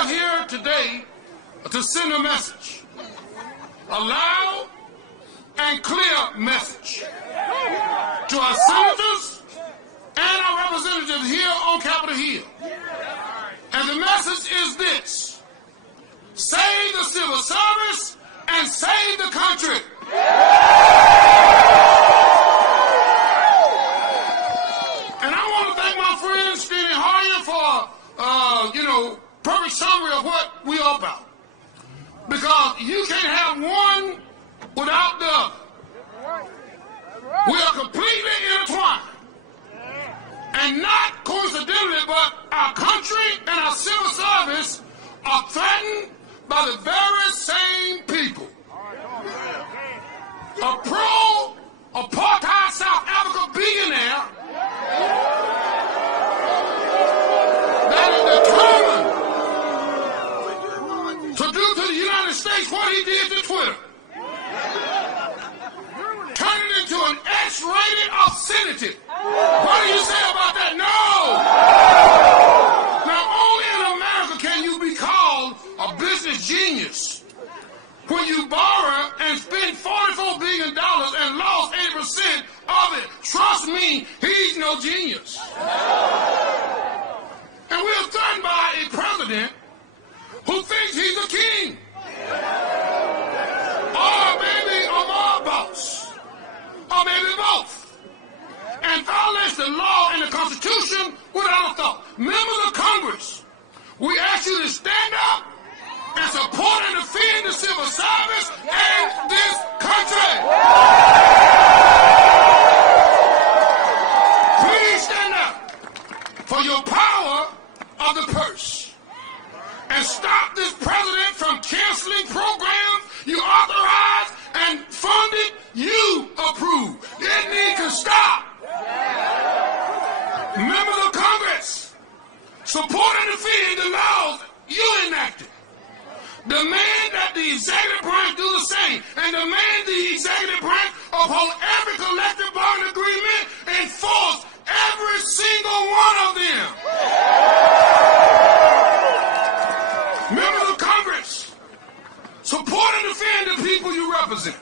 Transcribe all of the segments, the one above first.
are here today to send a message, a loud and clear message to our senators and our representatives here on Capitol Hill. And the message is this: save the civil service and save the country. And I want to thank my friend Steny Hoyer for, perfect summary of what we are about. Because you can't have one without the other. We are completely intertwined. And not coincidentally, but our country and our civil service are threatened by the very same people. A pro-apartheid South Africa billionaire that is determined to do to the United States what he did to Twitter. Turn it into an X-rated obscenity. What do you say about that? No! Now, only in America can you be called a business genius when you borrow and spend $44 billion and lost 80% of it. Trust me, he's no genius. And we're threatened by a president who thinks he's a king. Or maybe a mob boss. Or maybe both. And violates the law and the Constitution without a thought. Members of Congress, we ask you to stand up and support and defend the civil service and this country. Please stand up for your power of the purse and stop this president from canceling programs you authorized and funded, you approve. It needs to stop. Members of Congress, support and defend the laws you enacted. Demand that the executive branch do the same, and demand the executive branch uphold every collective bargaining agreement and enforce every single one of them. Members of Congress, support and defend the people you represent.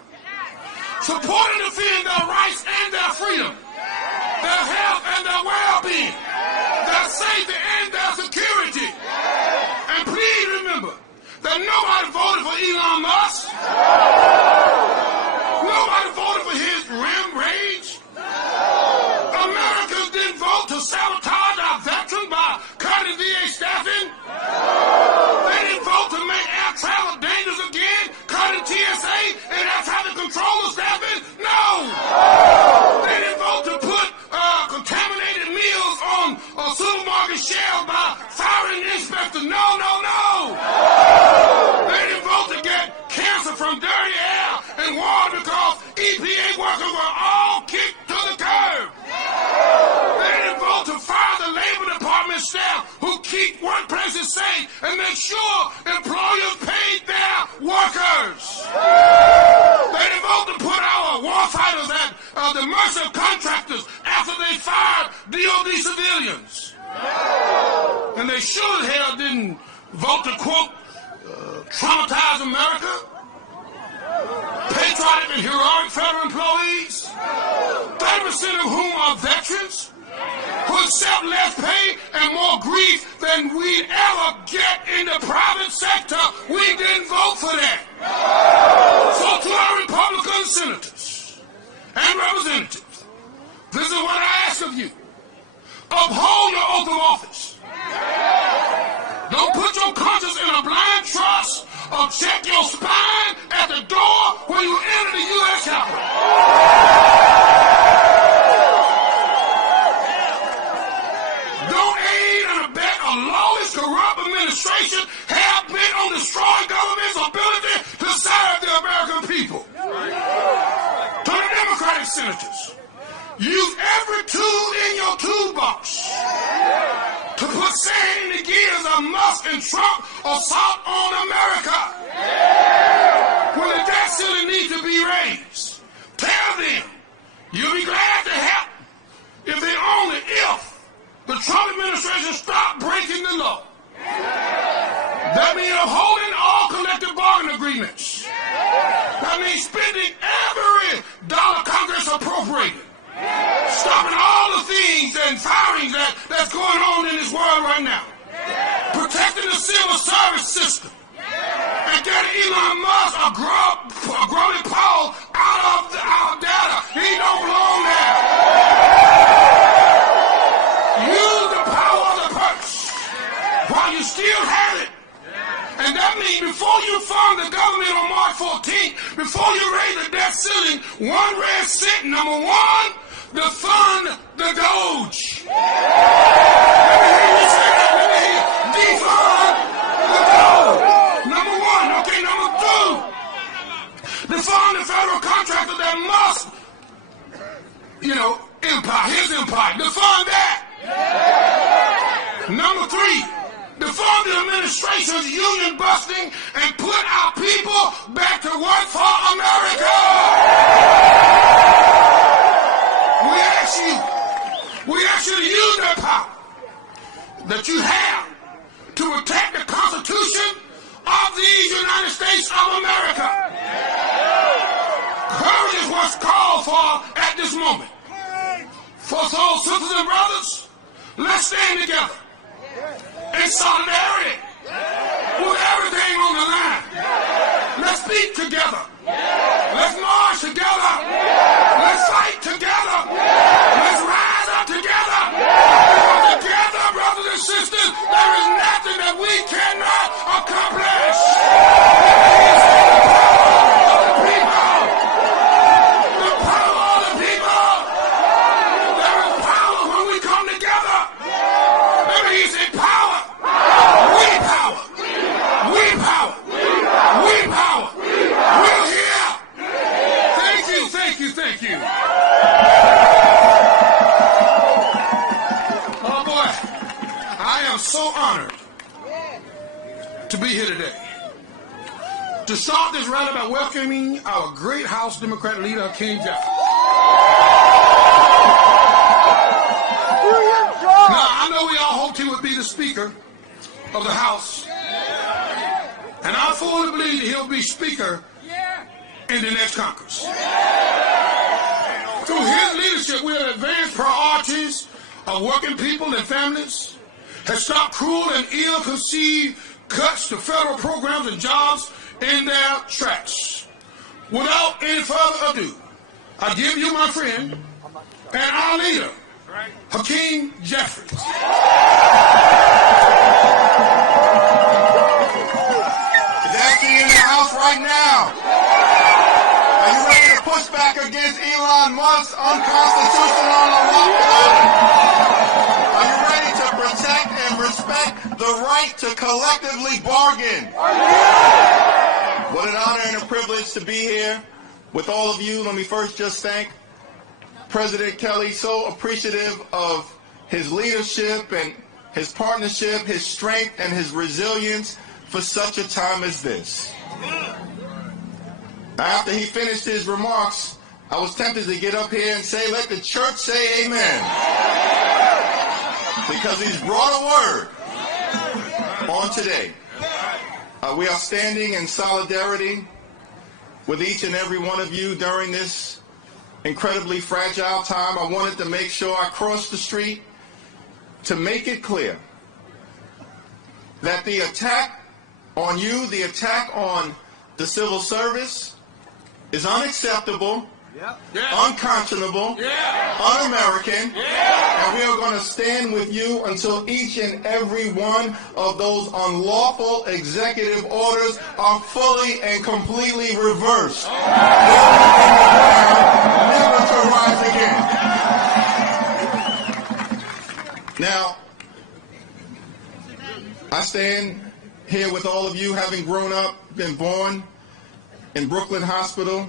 Support and defend their rights and their freedom, their health and their well-being, their safety and their security. And please remember that nobody voted for Elon Musk. Nobody voted for his ram rage. Americans didn't vote to sabotage our veterans by cutting VA staffing. They didn't vote to make air travel dangerous again, cutting TSA and air traffic controller staffing. No! They didn't vote to put contaminated meals on supermarket shelves by firing inspectors. No, no, no! They didn't vote to get cancer from dirty air and water because EPA workers were all kicked to the curb. They didn't vote to fire the Labor Department staff who keep workplaces safe and make sure employers pay their workers. They didn't vote to put our warfighters at the mercy of contractors after they fired DOD civilians. And they sure as hell didn't vote to, quote, traumatize America, patriotic and heroic federal employees, 30% of whom are veterans, who accept less pay and more grief than we'd ever get in the private sector. We didn't vote for that. So to our Republican senators and representatives, this is what I ask of you. Uphold your oath of office. Don't put your conscience in a blind trust or check your spine at the door when you enter the U.S. Capitol. Don't aid and abet a lawless, corrupt administration hell-bent on destroying government's ability to serve the American people. To the Democratic senators, use every tool in your toolbox to put sand in the gears of Musk and Trump assault on America. When the debt ceiling needs to be raised, tell them you'll be glad to help if the Trump administration stop breaking the law. upholding all collective bargaining agreements. That means spending every dollar Congress appropriated. Stopping all the things and firings that's going on in this world right now. Protecting the civil service system. And getting Elon Musk a grumpy paw out of our data. He don't belong there. Use the power of the purse while you still have it. And that means before you fund the government on March 14th, before you raise the debt ceiling, one red cent, number one, defund the Doge. Let me hear you say that. Let me hear you. Defund the Doge. Number one. Okay, number two. Defund the federal contractor that Musk, empire, his empire. Defund that. Number three. Defund the administration's union busting and put our people back to work for America. We ask you to use that power that you have to protect the Constitution of these United States of America. Courage is what's called for at this moment. For those sisters and brothers, let's stand together in solidarity with everything on the line. Let's speak together. Let's march together. Let's fight together. Let's rise up together. Because together, brothers and sisters, there is nothing that we cannot accomplish. The power of the people. There is power when we come together. Let me say power. We power. We power. We power. We're here. Thank you, thank you, thank you. Oh boy, I am so honored to be here today. To start this rally by welcoming our great House Democrat leader, Hakeem Jeffries. Now, I know we all hoped he would be the Speaker of the House. And I fully believe that he'll be Speaker in the next Congress. Through his leadership, we have advanced priorities of working people and families, have stopped cruel and ill-conceived cuts to federal programs and jobs in their tracks. Without any further ado, I give you my friend and our leader, Hakeem Jeffries. In the House right now. Are you ready to push back against Elon Musk's unconstitutional and unlawful order? Are you ready to protect and respect the right to collectively bargain? What an honor and a privilege to be here with all of you. Let me first just thank President Kelly, so appreciative of his leadership and his partnership, his strength and his resilience for such a time as this. After he finished his remarks, I was tempted to get up here and say, let the church say amen. Because he's brought a word on today. We are standing in solidarity with each and every one of you during this incredibly fragile time. I wanted to make sure I crossed the street to make it clear that the attack on you, the attack on the civil service is unacceptable, unconscionable, un-American, and we are going to stand with you until each and every one of those unlawful executive orders are fully and completely reversed. Never to rise again. Now, I stand here with all of you, having grown up, been born in Brooklyn Hospital,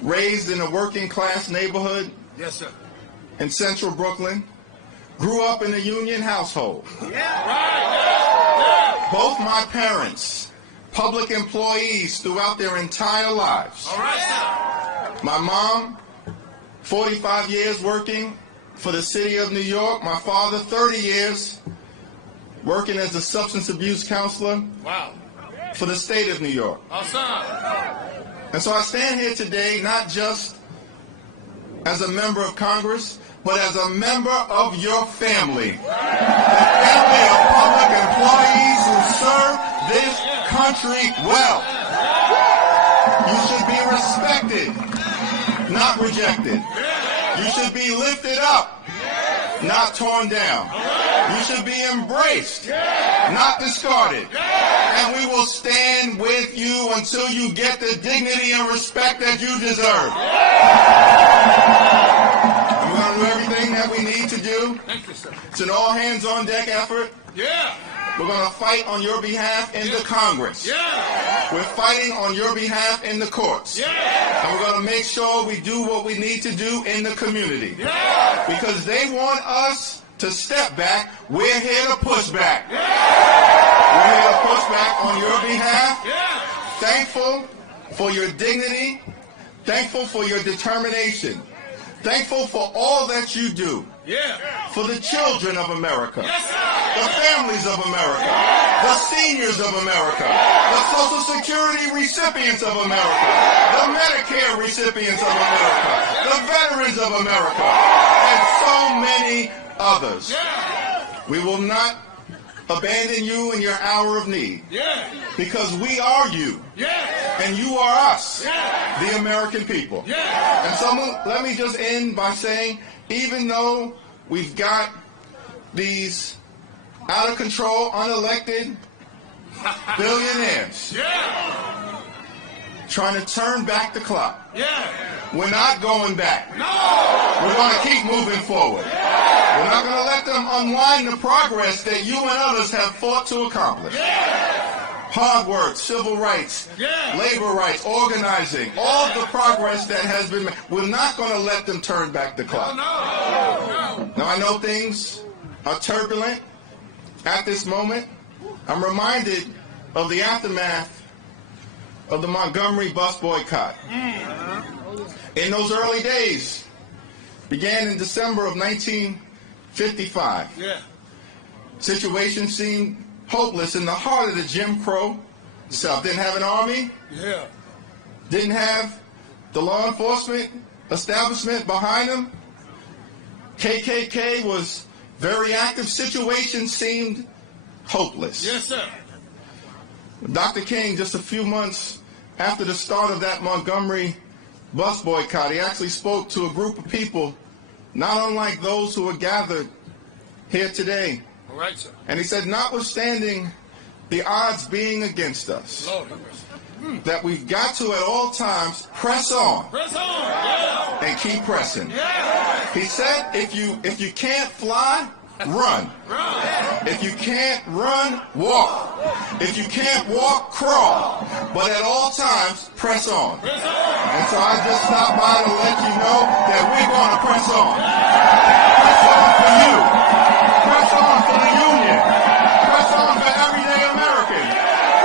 raised in a working class neighborhood in central Brooklyn, grew up in a union household. Both my parents, public employees throughout their entire lives. My mom, 45 years working for the city of New York. My father, 30 years working as a substance abuse counselor for the state of New York. And so I stand here today not just as a member of Congress, but as a member of your family. The family of public employees who serve this country well. You should be respected, not rejected. You should be lifted up, not torn down. You should be embraced, not discarded. And we will stand with you until you get the dignity and respect that you deserve. We're going to do everything that we need to do. It's an all-hands-on-deck effort. We're going to fight on your behalf in the Congress. We're fighting on your behalf in the courts. And we're going to make sure we do what we need to do in the community. Because they want us to step back. We're here to push back. We're here to push back on your behalf. Thankful for your dignity. Thankful for your determination. Thankful for all that you do. For the children of America. The families of America. The seniors of America. The Social Security recipients of America. The Medicare recipients of America. The veterans of America. And so many others. We will not abandon you in your hour of need. Because we are you. And you are us, the American people. And so let me just end by saying, even though we've got these out of control, unelected billionaires trying to turn back the clock, we're not going back. We're going to keep moving forward. We're not going to let them unwind the progress that you and others have fought to accomplish. Hard work, civil rights, labor rights, organizing, all the progress that has been made. We're not going to let them turn back the clock. Now, I know things are turbulent at this moment. I'm reminded of the aftermath of the Montgomery bus boycott. In those early days, began in December of 1955. Situation seemed hopeless in the heart of the Jim Crow South. Didn't have an army. Didn't have the law enforcement establishment behind them. KKK was very active. Situation seemed hopeless. Dr. King, just a few months after the start of that Montgomery bus boycott, he actually spoke to a group of people not unlike those who are gathered here today. And he said, notwithstanding the odds being against us, that we've got to at all times press on and keep pressing. He said, if you can't fly, run. If you can't run, walk. If you can't walk, crawl. But at all times, press on. And so I just stopped by to let you know that we're going to press on. Press on for you. Press on for the union. Press on for everyday Americans.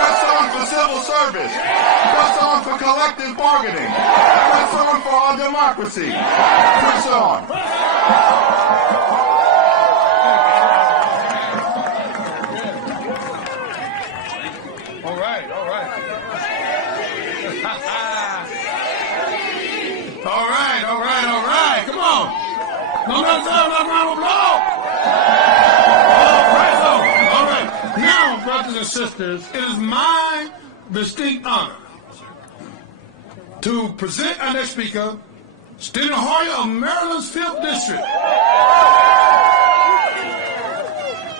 Press on for civil service. Press on for collective bargaining. Press on for our democracy. Press on. No, that's not round of applause. All right. Now, brothers and sisters, it is my distinct honor to present our next speaker, Steny Hoyer of Maryland's 5th District,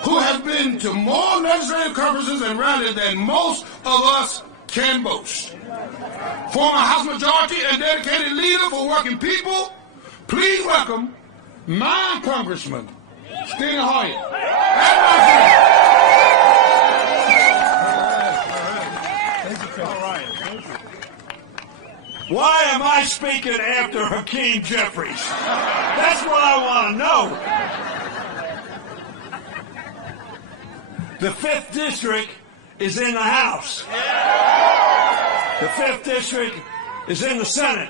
who has been to more legislative conferences and rallies than most of us can boast. Former House Majority and dedicated leader for working people, please welcome my Congressman, Steny Hoyer. Why am I speaking after Hakeem Jeffries? That's what I want to know. The 5th District is in the House. The 5th District is in the Senate.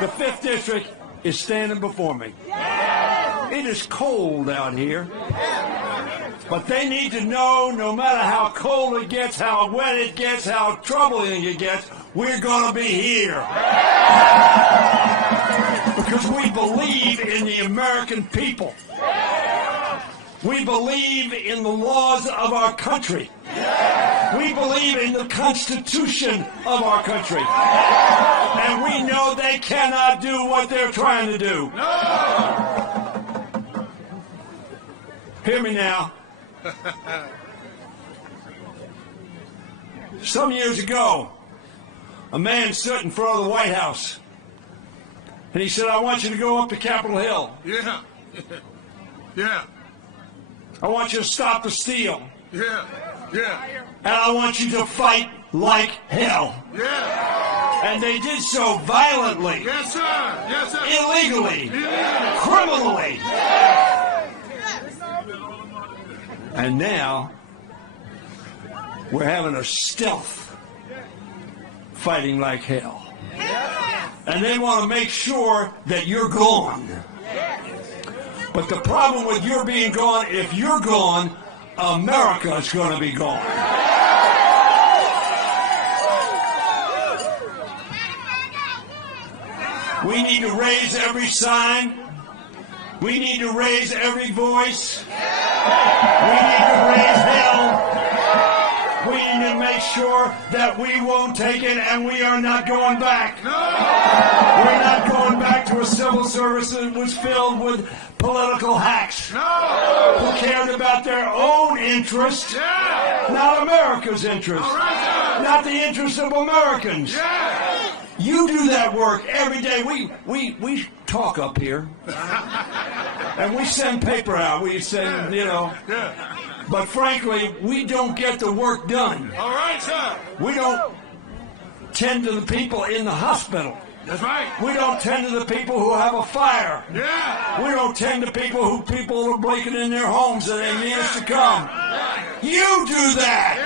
The 5th District is standing before me. It is cold out here. But they need to know, no matter how cold it gets, how wet it gets, how troubling it gets, we're going to be here. Because we believe in the American people. We believe in the laws of our country. We believe in the Constitution of our country. And we know they cannot do what they're trying to do. Hear me now. Some years ago, a man stood in front of the White House, and he said, I want you to go up to Capitol Hill. Yeah. Yeah. I want you to stop the steal. Yeah. Yeah. And I want you to fight like hell. Yeah. And they did so violently. Yes, sir. Yes, sir. Illegally. Yeah. Criminally. And now, we're having a stealth fighting like hell. And they want to make sure that you're gone. But the problem with your being gone, if you're gone, America's going to be gone. We need to raise every sign. We need to raise every voice. We need to raise hell. We need to make sure that we won't take it and we are not going back. We're not going back to a civil service that was filled with political hacks who cared about their own interest, not America's interest, not the interest of Americans. You do that work every day. We talk up here, and we send paper out. We send, but frankly, we don't get the work done. All right, sir. We don't tend to the people in the hospital. That's right. We don't tend to the people who have a fire. Yeah. We don't tend to people are breaking in their homes and they need us to come. You do that.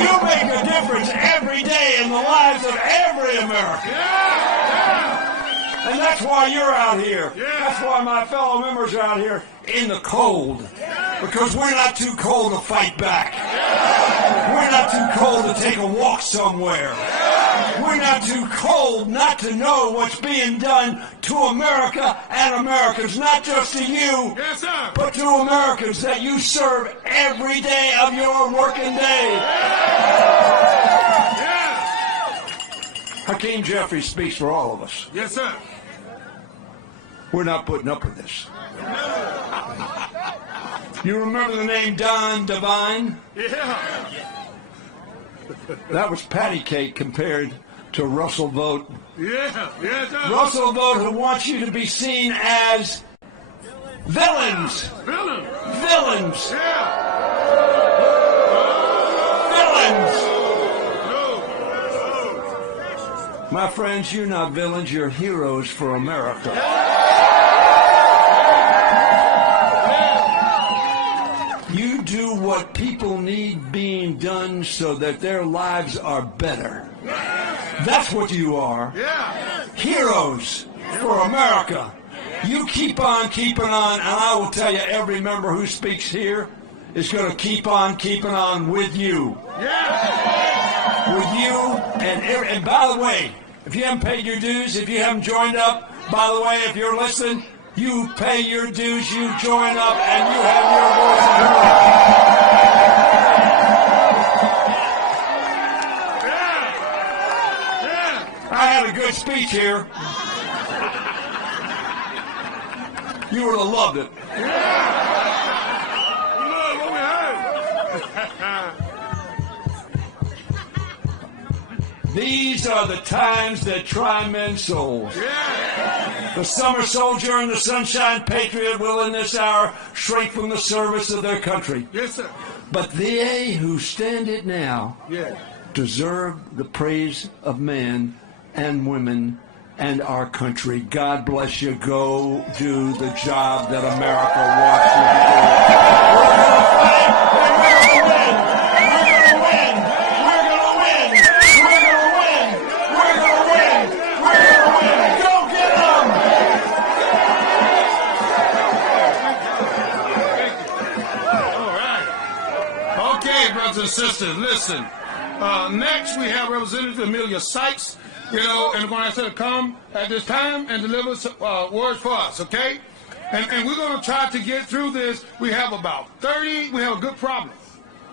You make a difference every day in the lives of every American. And that's why you're out here. That's why my fellow members are out here in the cold. Because we're not too cold to fight back. We're not too cold to take a walk somewhere. We're not too cold not to know what's being done to America and Americans, not just to you, but to Americans that you serve every day of your working day. Hakeem Jeffries speaks for all of us. Yes, sir. We're not putting up with this. You remember the name Don Devine? Yeah. That was patty cake compared to Russell Vogt. Yeah. Yes, sir. Russell Vogt, who wants you to be seen as villains. Villain. Villains. Yeah. Villains. No. My friends, you're not villains, you're heroes for America. You do what people need being done so that their lives are better. That's what you are. Yeah. Heroes for America. You keep on keeping on, and I will tell you, every member who speaks here is going to keep on keeping on with you. Yeah. With you, and by the way, if you haven't paid your dues, if you haven't joined up, by the way, if you're listening, you pay your dues, you join up, and you have your voice heard. I had a good speech here. You would have loved it. Look what we heard. These are the times that try men's souls. The summer soldier and the sunshine patriot will in this hour shrink from the service of their country. Yes, sir. But they who stand it now deserve the praise of men and women and our country. God bless you. Go do the job that America wants you to do. We're going to fight. We're going to win. We're going to win. We're going to win. We're going to win. We're going to win. We're going to win. Go get them. Okay, brothers and sisters, listen. Next, we have Representative Amelia Sykes, and we're going to ask her to come at this time and deliver words for us, okay? And we're going to try to get through this. We have about 30, we have a good problem.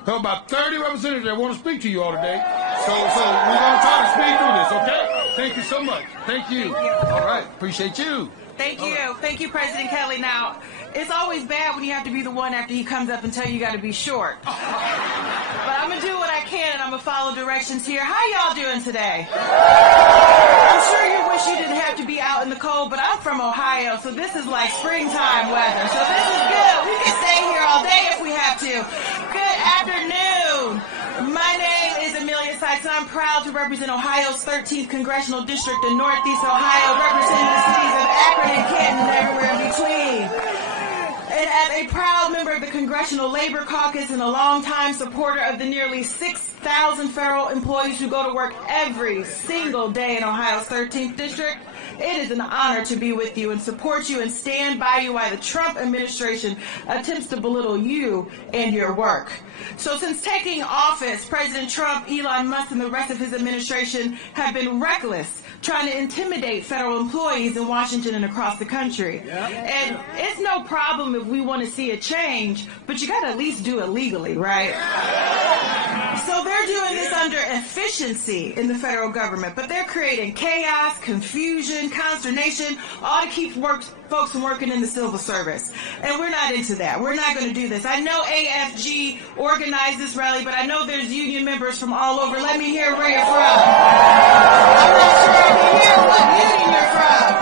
We have about 30 representatives that want to speak to you all today. So we're going to try to speed through this, okay? Thank you so much. Thank you. All right, appreciate you. Thank you. Thank you, President Kelly. Now, it's always bad when you have to be the one after he comes up and tell you got to be short. But I'm going to do what I can, and I'm going to follow directions here. How y'all doing today? I'm sure you wish you didn't have to be out in the cold, but I'm from Ohio, so this is like springtime weather. So this is good. We can stay here all day if we have to. Good afternoon. My name is Amelia Sykes, and I'm proud to represent Ohio's 13th Congressional District in Northeast Ohio, representing the cities of Akron and Canton and everywhere in between. And as a proud member of the Congressional Labor Caucus and a longtime supporter of the nearly 6,000 federal employees who go to work every single day in Ohio's 13th District, it is an honor to be with you and support you and stand by you while the Trump administration attempts to belittle you and your work. So since taking office, President Trump, Elon Musk, and the rest of his administration have been reckless, trying to intimidate federal employees in Washington and across the country. And it's no problem if we want to see a change, but you got to at least do it legally, right? So they're doing this under efficiency in the federal government, but they're creating chaos, confusion, consternation, all to keep folks from working in the civil service. And we're not into that. We're not going to do this. I know AFG organized this rally, but I know there's union members from all over. Let me hear where you're from. I'm not sure I can hear what union you're from.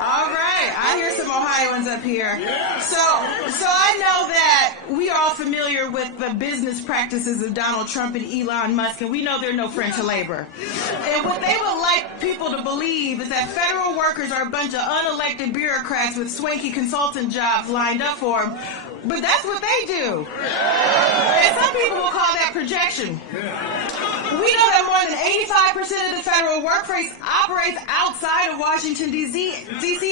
All right. I hear some Ohioans up here. So I know that we are all familiar with the business practices of Donald Trump and Elon Musk, and we know they're no friend to labor. And what they would like people to believe is that federal workers are a bunch of unelected bureaucrats with swanky consultant jobs lined up for them. But that's what they do. And some people will call that projection. We know that more than 85% of the federal workforce operates outside of Washington, D.C.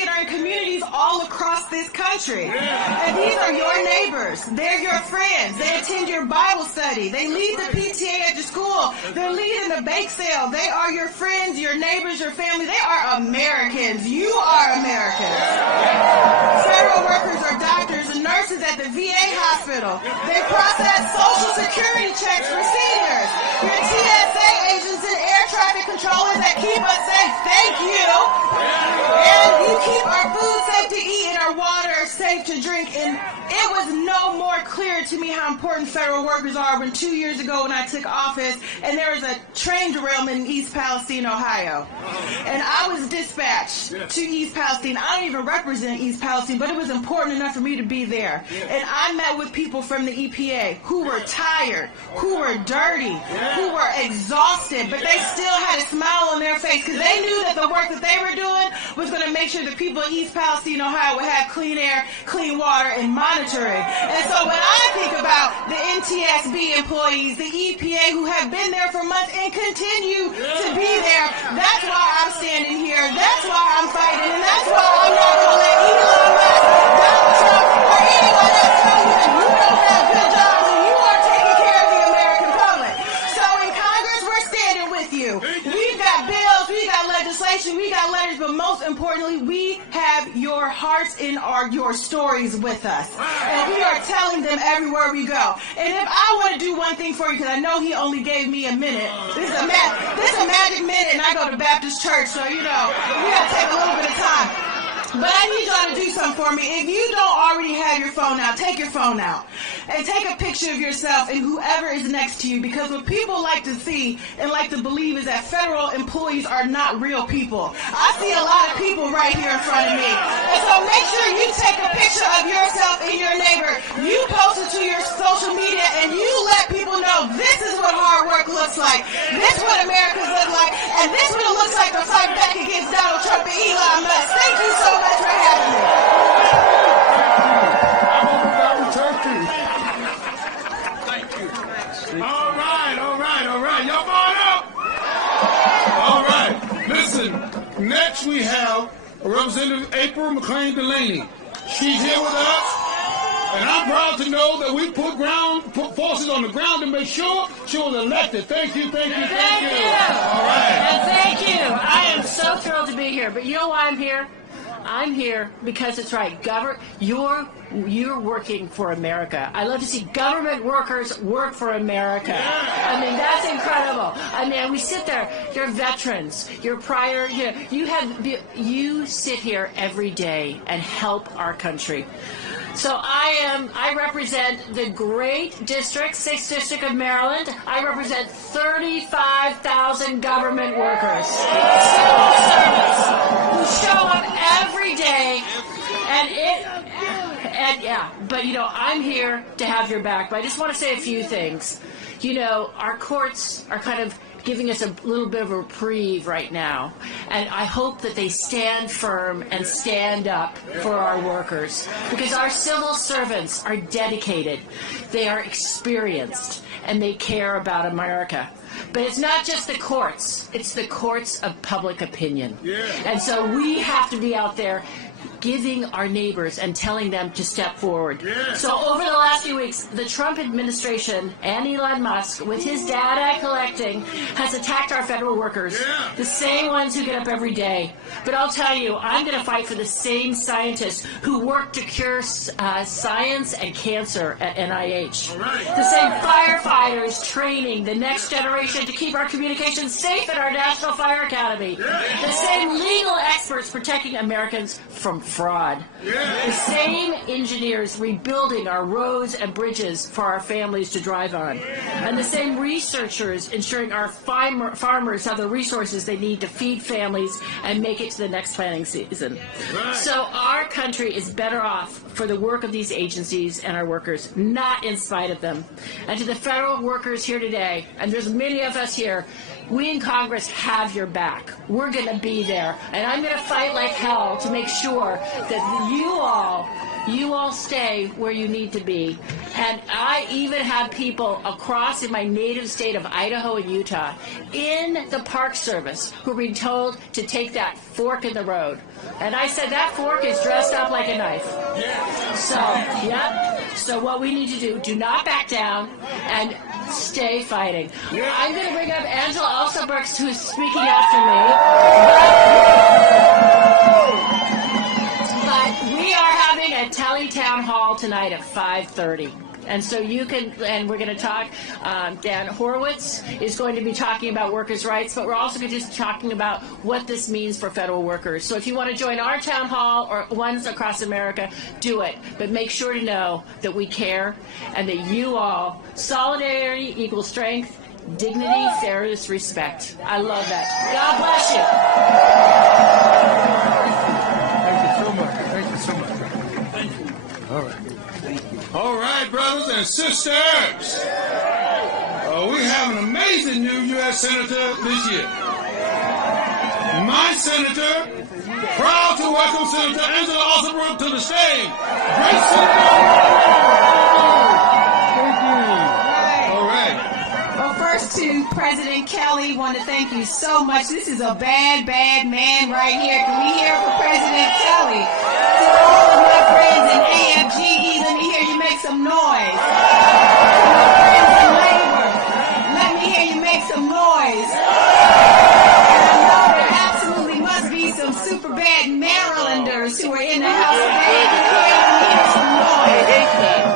and are in communities all across this country. And these are your neighbors. They're your friends. They attend your Bible study. They lead the PTA at your school. They're leading the bake sale. They are your friends, your neighbors, your family. They are Americans. You are Americans. Federal workers are doctors and nurses at the VA hospital. They process Social Security checks for seniors. Your TSA agents and air traffic controllers that keep us safe. Thank you. And you keep our food safe to eat and our water safe to drink. And it was no more clear to me how important federal workers are when 2 years ago when I took office and there was a train derailment in East Palestine, Ohio. And I was dispatched to East Palestine. I don't even represent East Palestine, but it was important enough for me to be there. And I met with people from the EPA who were tired, who were dirty, who were exhausted, but they still had a smile on their face because they knew that the work that they were doing was going to make sure the people in East Palestine, Ohio would have clean air, clean water, and monitoring. And so when I think about the NTSB employees, the EPA who have been there for months and continue to be there, that's why I'm standing here. That's why I'm fighting, and that's why I'm not going to let Elon Musk, Donald Trump, or anyone else tell you that you don't have good jobs and you are taking care of the American public. So in Congress, we're standing with you. We've got bills, we got legislation, we got letters, but most importantly, we have your hearts and your stories with us. And we are telling them everywhere we go. And if I want to do one thing for you, because I know he only gave me a minute, this is a magic minute, and I go to Baptist church, so we got to take a little bit of time. But I need y'all to do something for me. If you don't already have your phone out, take your phone out and take a picture of yourself and whoever is next to you, because what people like to see and like to believe is that federal employees are not real people. I see a lot of people right here in front of me. And so make sure you take a picture of yourself and your neighbor. You post it to your social media and you let people know this is what hard work looks like. This is what Americans look like. And this is what it looks like to fight back against Donald Trump and Elon Musk. Thank you so much for having me. Thank you. All right. Y'all bought up? All right. Listen, next we have Representative April McLean Delaney. She's here with us. And I'm proud to know that we put forces on the ground to make sure she was elected. Thank you, thank you, thank you. All right. And thank you. I am so thrilled to be here. But you know why I'm here? I'm here because it's right. You're working for America. I love to see government workers work for America. I mean, that's incredible. I mean, we sit there. You're veterans. You're prior. You sit here every day and help our country. So I represent the great district, 6th District of Maryland. I represent 35,000 government workers, civil servants, who show up every day, but I'm here to have your back. But I just want to say a few things. Our courts are kind of giving us a little bit of a reprieve right now. And I hope that they stand firm and stand up for our workers, because our civil servants are dedicated, they are experienced, and they care about America. But it's not just the courts, it's the courts of public opinion. And so we have to be out there giving our neighbors and telling them to step forward. So over the last few weeks, the Trump administration and Elon Musk, with his data collecting, has attacked our federal workers, the same ones who get up every day. But I'll tell you, I'm going to fight for the same scientists who work to cure science and cancer at NIH. The same firefighters training the next generation to keep our communications safe at our National Fire Academy. The same legal experts protecting Americans from fraud. The same engineers rebuilding our roads and bridges for our families to drive on. And the same researchers ensuring our farmers have the resources they need to feed families and make it to the next planting season. So our country is better off for the work of these agencies and our workers, not in spite of them. And to the federal workers here today, and there's many of us here, we in Congress have your back. We're going to be there. And I'm going to fight like hell to make sure that you all stay where you need to be. And I even have people across in my native state of Idaho and Utah in the Park Service who are being told to take that fork in the road. And I said that fork is dressed up like a knife. So what we need to do not back down and stay fighting. I'm going to bring up Angela Alsobrooks, who's speaking after me. But we are having a Telly Town Hall tonight at 5:30. And so and we're going to talk, Dan Horowitz is going to be talking about workers' rights, but we're also going to be talking about what this means for federal workers. So if you want to join our town hall or ones across America, do it. But make sure to know that we care and that you all, solidarity equals strength, dignity, fairness, respect. I love that. God bless you. Thank you so much. Thank you. All right. All right, brothers and sisters. We have an amazing new U.S. Senator this year. My senator, proud to welcome Senator Angela Alsobrooks to the stage. Great senator. Thank you. All right. Well, first to President Kelly, want to thank you so much. This is a bad, bad man right here. Can we hear for President Kelly? To all of my friends in AFGE, let me hear you make some noise. To my friends in labor, let me hear you make some noise. And I know there absolutely must be some super bad Marylanders who are in the house today.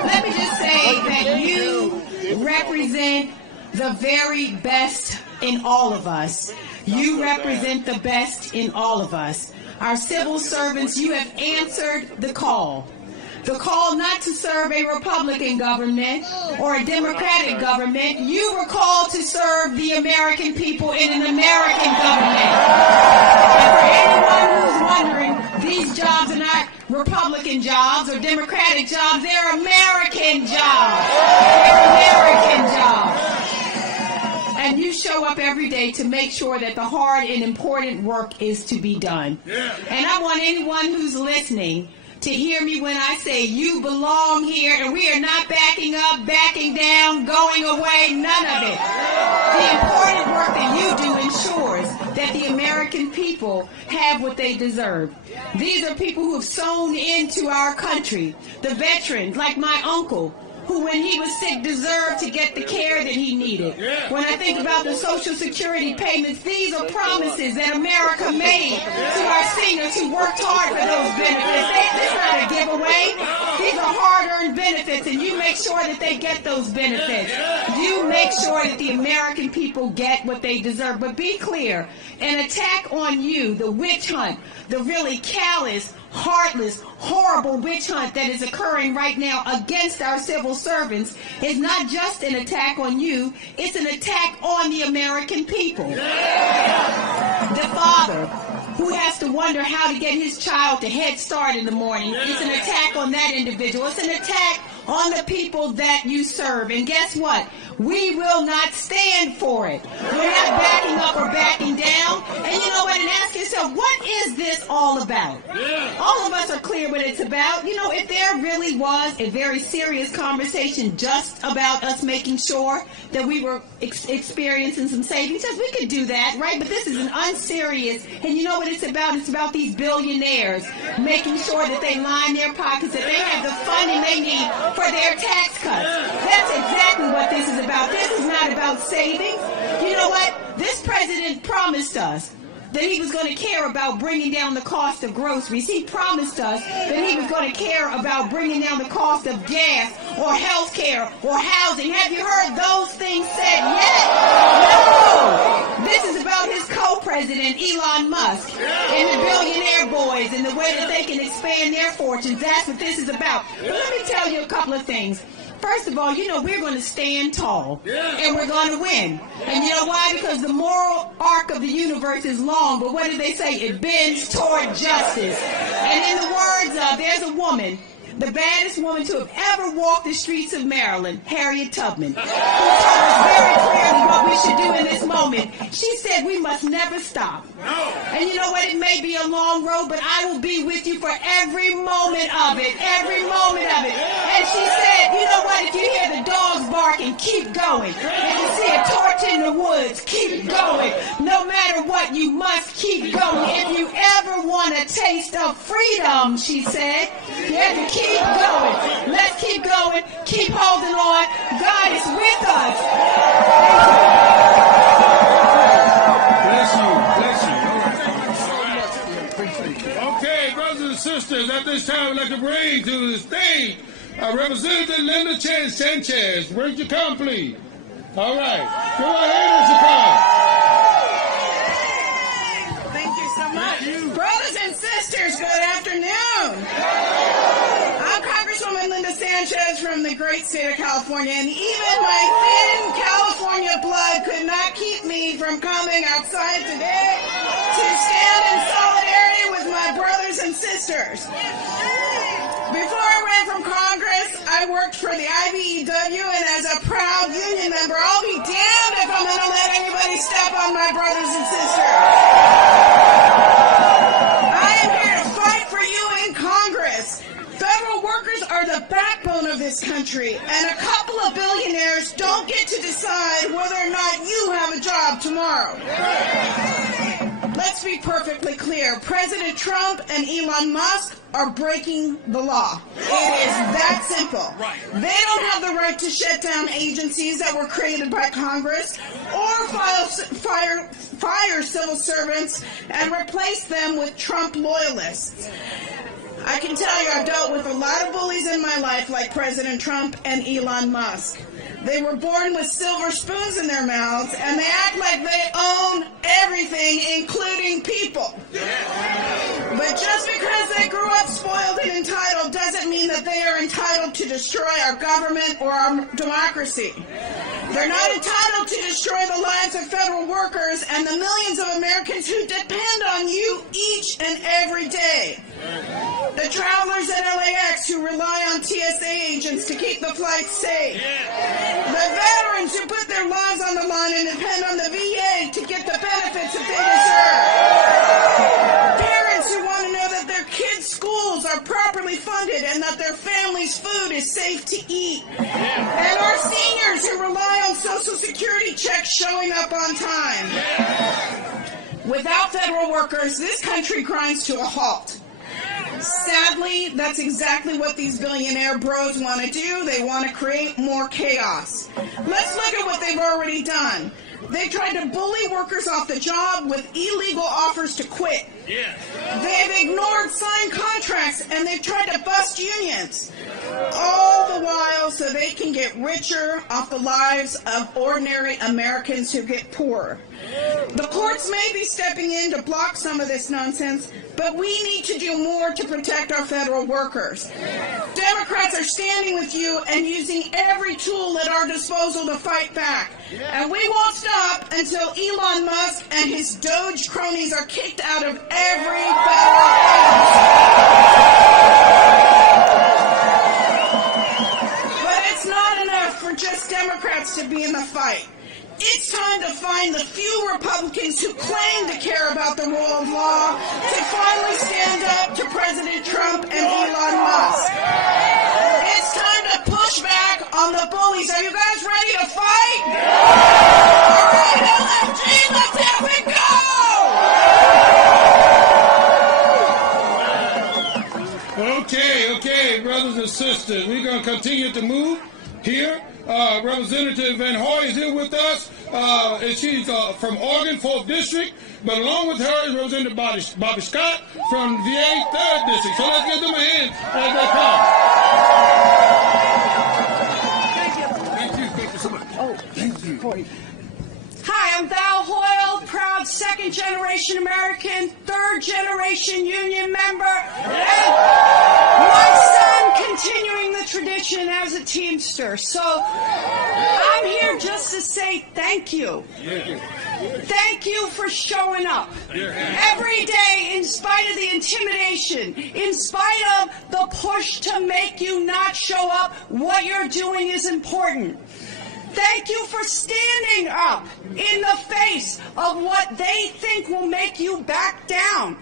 Let me just say that you represent the very best in all of us. You represent the best in all of us. Our civil servants, you have answered the call. The call not to serve a Republican government or a Democratic government. You were called to serve the American people in an American government. And for anyone who's wondering, these jobs are not Republican jobs or Democratic jobs. They're American jobs. They're American jobs. And you show up every day to make sure that the hard and important work is to be done. And I want anyone who's listening to hear me when I say you belong here, and we are not backing up, backing down, going away, none of it. The important work that you do ensures that the American people have what they deserve. These are people who have sown into our country. The veterans, like my uncle, who when he was sick deserved to get the care that he needed. When I think about the Social Security payments, these are promises that America made to our seniors who worked hard for those benefits. This is not a giveaway. These are hard-earned benefits, and you make sure that they get those benefits. You make sure that the American people get what they deserve. But be clear, an attack on you, the witch hunt, the really callous, heartless, horrible witch hunt that is occurring right now against our civil servants is not just an attack on you, it's an attack on the American people. The father who has to wonder how to get his child to Head Start in the morning, it's an attack on that individual. It's an attack on the people that you serve. And guess what? We will not stand for it. We're not backing up or backing down. And you know what? And ask yourself, what is this all about? All of us are clear what it's about. You know, if there really was a very serious conversation just about us making sure that we were experiencing some savings, yes, we could do that, right? But this is an unserious, and you know what it's about? It's about these billionaires making sure that they line their pockets, that they have the funding they need for their tax cuts. That's exactly what this is about. This is not about savings. You know what? This president promised us that he was going to care about bringing down the cost of groceries. He promised us that he was going to care about bringing down the cost of gas or health care or housing. Have you heard those things said yet? No! This is about his co-president, Elon Musk, and the billionaire boys and the way that they can expand their fortunes. That's what this is about. But let me tell you a couple of things. First of all, you know, we're going to stand tall, and we're going to win. And you know why? Because the moral arc of the universe is long, but what did they say? It bends toward justice. And in the words of, there's a woman, the baddest woman to have ever walked the streets of Maryland, Harriet Tubman, who told us very clearly what we should do in this moment. She said we must never stop. And you know what? It may be a long road, but I will be with you for every moment of it, every moment of it. And she said, you know what? If you hear the dogs barking, keep going. If you see a torch in the woods, keep going. No matter what, you must keep going. If you ever want a taste of freedom, she said, you have to keep going. Let's keep going. Keep holding on. God is with us. Bless you. Okay, brothers and sisters, at this time, I'd like to bring to the stage Representative Linda Sanchez. Where'd you come, please? All right. Go ahead, Mr. Carr. Thank you so much. Brothers and sisters, good afternoon. I'm Congresswoman Linda Sanchez from the great state of California, and even my thin California blood could not keep me from coming outside today to stand in solidarity with my brothers and sisters. Before I ran from Congress, I worked for the IBEW, and as a proud union member, I'll be damned if I'm going to let anybody step on my brothers and sisters. I am here to fight for you in Congress. Federal workers are the backbone of this country, and a couple of billionaires don't get to decide whether or not you have a job tomorrow. Let's be perfectly clear. President Trump and Elon Musk are breaking the law. It is that simple. They don't have the right to shut down agencies that were created by Congress or fire civil servants and replace them with Trump loyalists. I can tell you I've dealt with a lot of bullies in my life like President Trump and Elon Musk. They were born with silver spoons in their mouths, and they act like they own everything, including people. But just because they grew up spoiled and entitled doesn't mean that they are entitled to destroy our government or our democracy. They're not entitled to destroy the lives of federal workers and the millions of Americans who depend on you each and every day. The travelers at LAX who rely on TSA agents to keep the flights safe. The veterans who put their lives on the line and depend on the VA to get the benefits that they deserve. Parents who want to know that their kids' schools are properly funded and that their family's food is safe to eat. And our seniors who rely on Social Security checks showing up on time. Without federal workers, this country grinds to a halt. Sadly, that's exactly what these billionaire bros want to do. They want to create more chaos. Let's look at what they've already done. They've tried to bully workers off the job with illegal offers to quit. They've ignored signed contracts, and they've tried to bust unions. All the while so they can get richer off the lives of ordinary Americans who get poorer. The courts may be stepping in to block some of this nonsense, but we need to do more to protect our federal workers. Democrats are standing with you and using every tool at our disposal to fight back. And we won't stop until Elon Musk and his Doge cronies are kicked out of every federal agency. But it's not enough for just Democrats to be in the fight. It's time to find the few Republicans who claim to care about the rule of law to finally stand up to President Trump and Elon Musk. It's time to push back on the bullies. Are you guys ready to fight? All right, LFG, let's have it go! Okay, brothers and sisters, we're going to continue to move here. Representative Van Hoy is here with us, and she's from Oregon, 4th District, but along with her is Representative Bobby Scott from VA, 3rd District. So let's give them a hand as they come. Thank you so much. Oh, thank you. Hi, I'm Val Hoyle, proud second-generation American, third-generation union member, and my son continuing the tradition as a Teamster. So I'm here just to say thank you. Thank you for showing up every day in spite of the intimidation, in spite of the push to make you not show up. What you're doing is important. Thank you for standing up in the face of what they think will make you back down.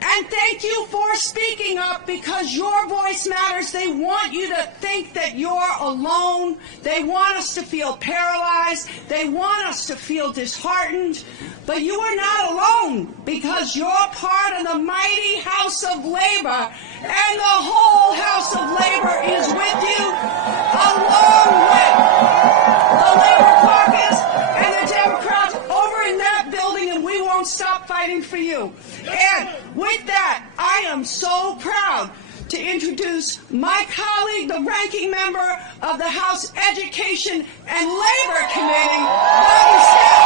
And thank you for speaking up because your voice matters. They want you to think that you're alone. They want us to feel paralyzed. They want us to feel disheartened. But you are not alone because you're part of the mighty House of Labor. And the whole House of Labor is with you, along with the Labor Caucus and the Democrats over in that building, and we won't stop fighting for you. And with that, I am so proud to introduce my colleague, the ranking member of the House Education and Labor Committee, Bobby Scott.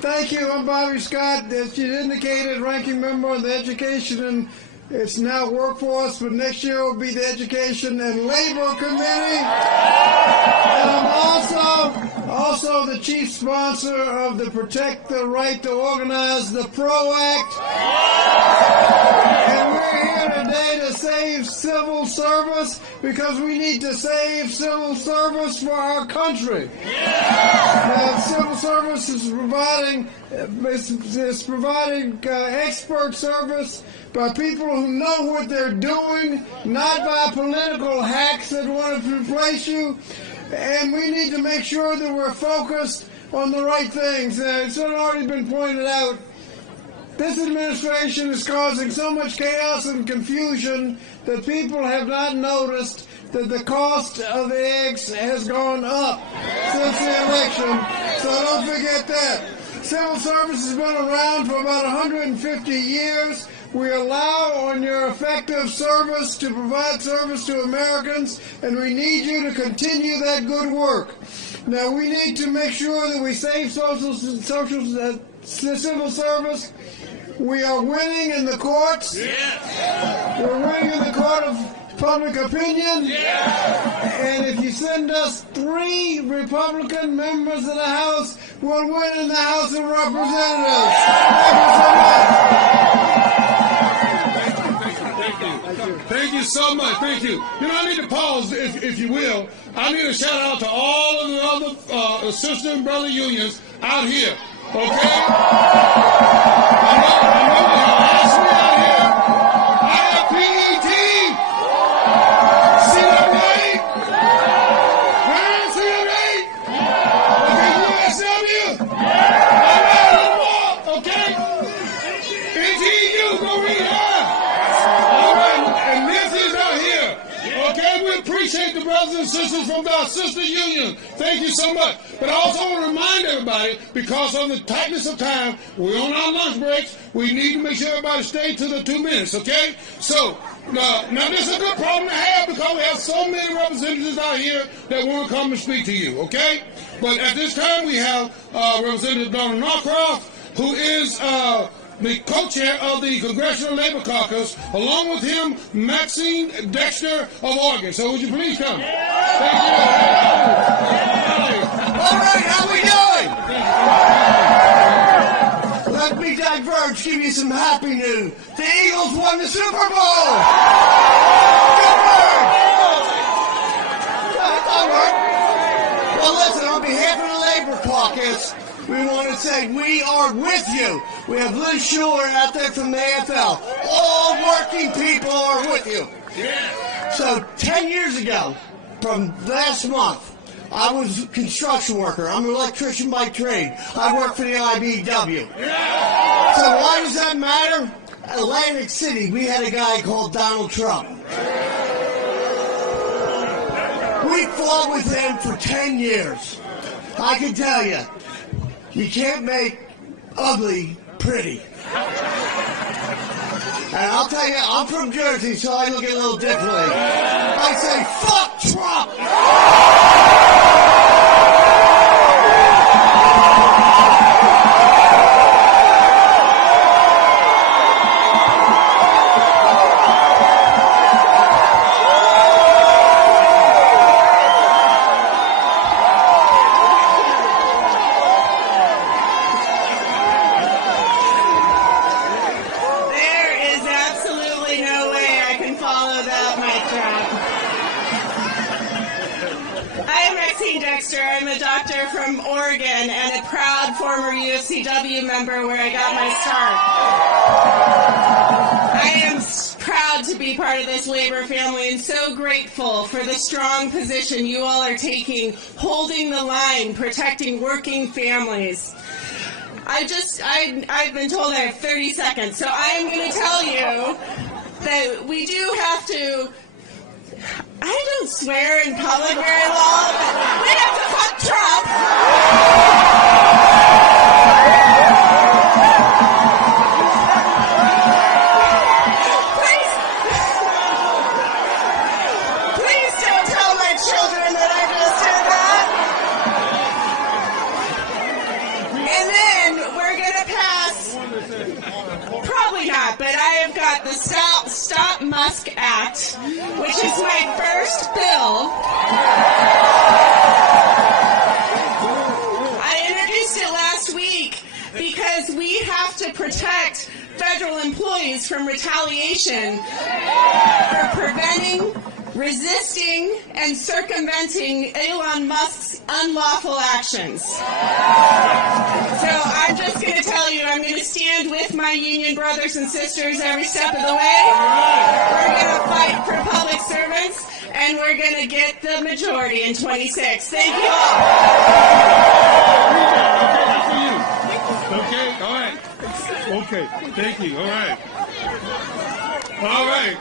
Thank you. I'm Bobby Scott, as you indicated, ranking member of the Education and it's now Workforce, but next year will be the Education and Labor Committee. And I'm also the chief sponsor of the Protect the Right to Organize, the PRO Act. And we're here today to save civil service because we need to save civil service for our country. Now, civil service is providing expert service by people who know what they're doing, not by political hacks that want to replace you. And we need to make sure that we're focused on the right things. It's already been pointed out, this administration is causing so much chaos and confusion that people have not noticed that the cost of eggs has gone up since the election. So don't forget that. Civil service has been around for about 150 years. We allow on your effective service to provide service to Americans, and we need you to continue that good work. Now, we need to make sure that we save civil service. We are winning in the courts. Yes. We're winning in the court of public opinion. Yes. And if you send us 3 Republican members of the House, we'll win in the House of Representatives. Thank you so much. Thank you. You know, I need to pause, if you will. I need a shout out to all of the other sister and brother unions out here. Okay? Sisters from our sister union, thank you so much. But I also want to remind everybody, because of the tightness of time, we're on our lunch breaks. We need to make sure everybody stays to the 2 minutes, okay? So, now this is a good problem to have because we have so many representatives out here that want to come and speak to you, okay? But at this time, we have Representative Donald Norcross, who is the co-chair of the Congressional Labor Caucus, along with him, Maxine Dexter of Oregon. So would you please come? Thank you. All right, how we doing? Let me diverge, give you some happy news. The Eagles won the Super Bowl! All right. Well, listen, on behalf of the Labor Caucus, we want to say we are with you. We have Liz Shuler out there from the AFL. All working people are with you. Yeah. So 10 years ago, from last month, I was a construction worker. I'm an electrician by trade. I work for the IBEW. Yeah. So why does that matter? Atlantic City, we had a guy called Donald Trump. We fought with him for 10 years. I can tell you, you can't make ugly pretty. And I'll tell you, I'm from Jersey, so I look at it a little differently. I say, fuck Trump! I'm a doctor from Oregon and a proud former UFCW member where I got my start. I am proud to be part of this labor family and so grateful for the strong position you all are taking, holding the line, protecting working families. I've been told I have 30 seconds, so I'm going to tell you that we do have to. I don't swear in public very well, but we have to fuck Trump. Please don't tell my children that I just did that. And then we're going to pass, probably not, but I have got the Stop Musk Act, which is my first bill. I introduced it last week because we have to protect federal employees from retaliation for preventing, resisting, and circumventing Elon Musk's unlawful actions. So I'm just going to tell you, I'm going to stand with my union brothers and sisters every step of the way. We're going to fight for public servants, and we're going to get the majority in 26. Thank you all. Okay, all right. Okay, thank you, all right. All right.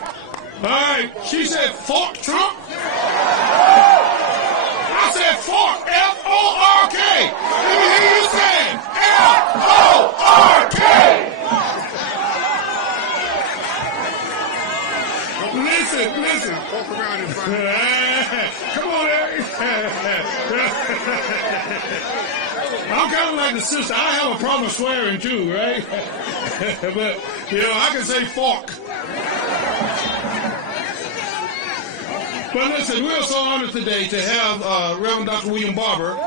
All right, she said fork Trump. I said fork, F-O-R-K. Let me hear you say F-O-R-K. Listen. Walk around in front of me. Come on, Eric. I'm kind of like the sister. I have a problem swearing too, right? But, I can say fork. But listen, we're so honored today to have Reverend Dr. William Barber,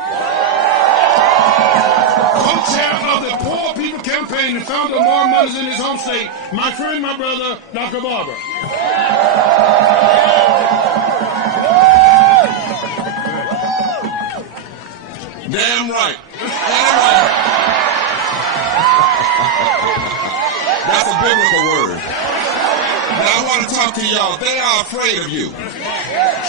co-chair of the Poor People Campaign and founder of More Mothers in his home state, my friend, my brother, Dr. Barber. Damn right. Damn right. biblical word. Now I want to talk to y'all. They are afraid of you.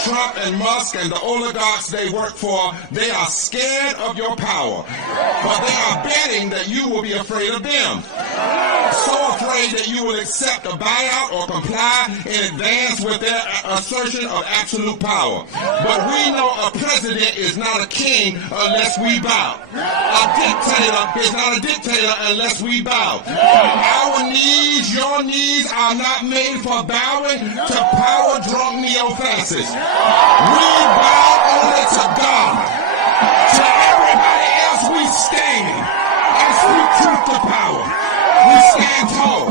Trump and Musk and the oligarchs they work for, they are scared of your power. But they are betting that you will be afraid of them. So afraid that you will accept a buyout or comply in advance with their assertion of absolute power. But we know a president is not a king unless we bow. A dictator is not a dictator unless we bow. Our needs, your needs are not made for bowing to power-drunk neo-fascists. We bow only to God. To everybody else we stand and speak truth to power. We stand tall.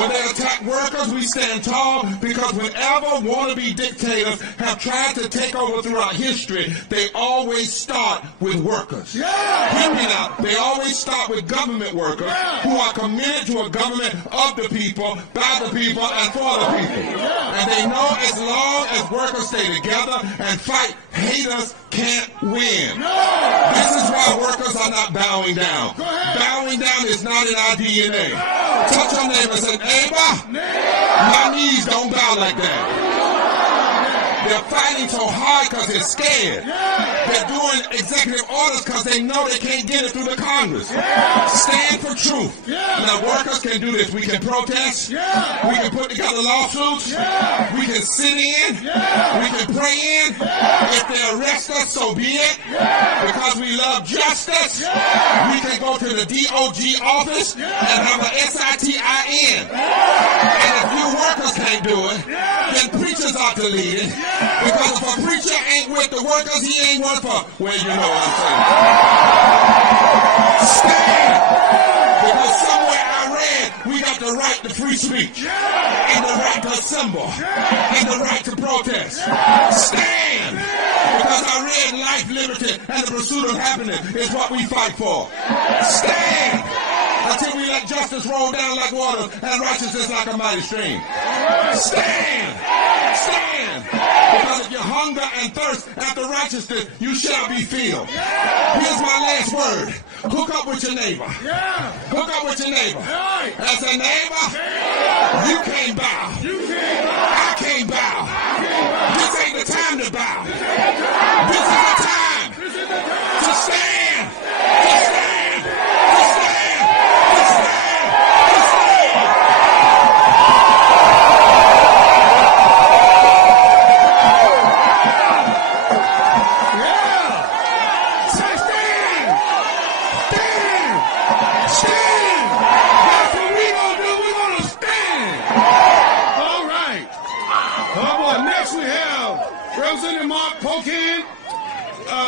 When they attack workers, we stand tall because whenever wannabe dictators have tried to take over throughout history, they always start with workers. Hear me now. They always start with government workers who are committed to a government of the people, by the people, and for the people. And they know as long as workers stay together and fight, haters can't win. This is why workers are not bowing down. Bowing down is not in our DNA. Touch your neighbor and say, neighbor, my knees don't bow like that. They're fighting so hard because they're scared. They're doing executive orders because they know they can't get it through the Congress. Stand for truth. Now, workers can do this. We can protest. We can put together lawsuits. We can sit in. We can pray in. If they arrest us, so be it. Because we love justice, we can go to the DOJ office and have an SITIN. And if you workers can't do it, then preachers ought to lead it. Because if a preacher ain't with the workers, he ain't one for. Well, you know what I'm saying. Stand! Because somewhere I read, we got the right to free speech, and the right to assemble, and the right to protest. Stand! Because I read life, liberty, and the pursuit of happiness is what we fight for. Stand! Until we let justice roll down like water and righteousness like a mighty stream. Stand! Stand! Because if you hunger and thirst after righteousness, you shall be filled. Here's my last word. Hook up with your neighbor. Hook up with your neighbor. And say, neighbor, you can't bow. I can't bow. This ain't the time to bow. This is the time to stand. To stand. To stand. To stand. To stand. Representative Mark Pocan,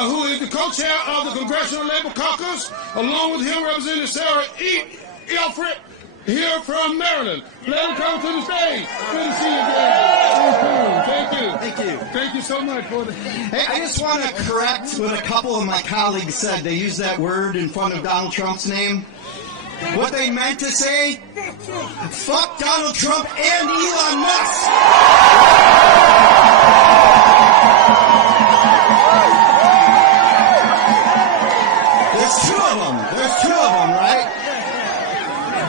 who is the co-chair of the Congressional Labor Caucus, along with him Representative Sarah Elfred, here from Maryland. Let him come to the stage. Good to see you again. Thank you. Thank you. Thank you so much for the... Hey, I just want to correct what a couple of my colleagues said. They used that word in front of Donald Trump's name. What they meant to say, fuck Donald Trump and Elon Musk. There's two of them, right?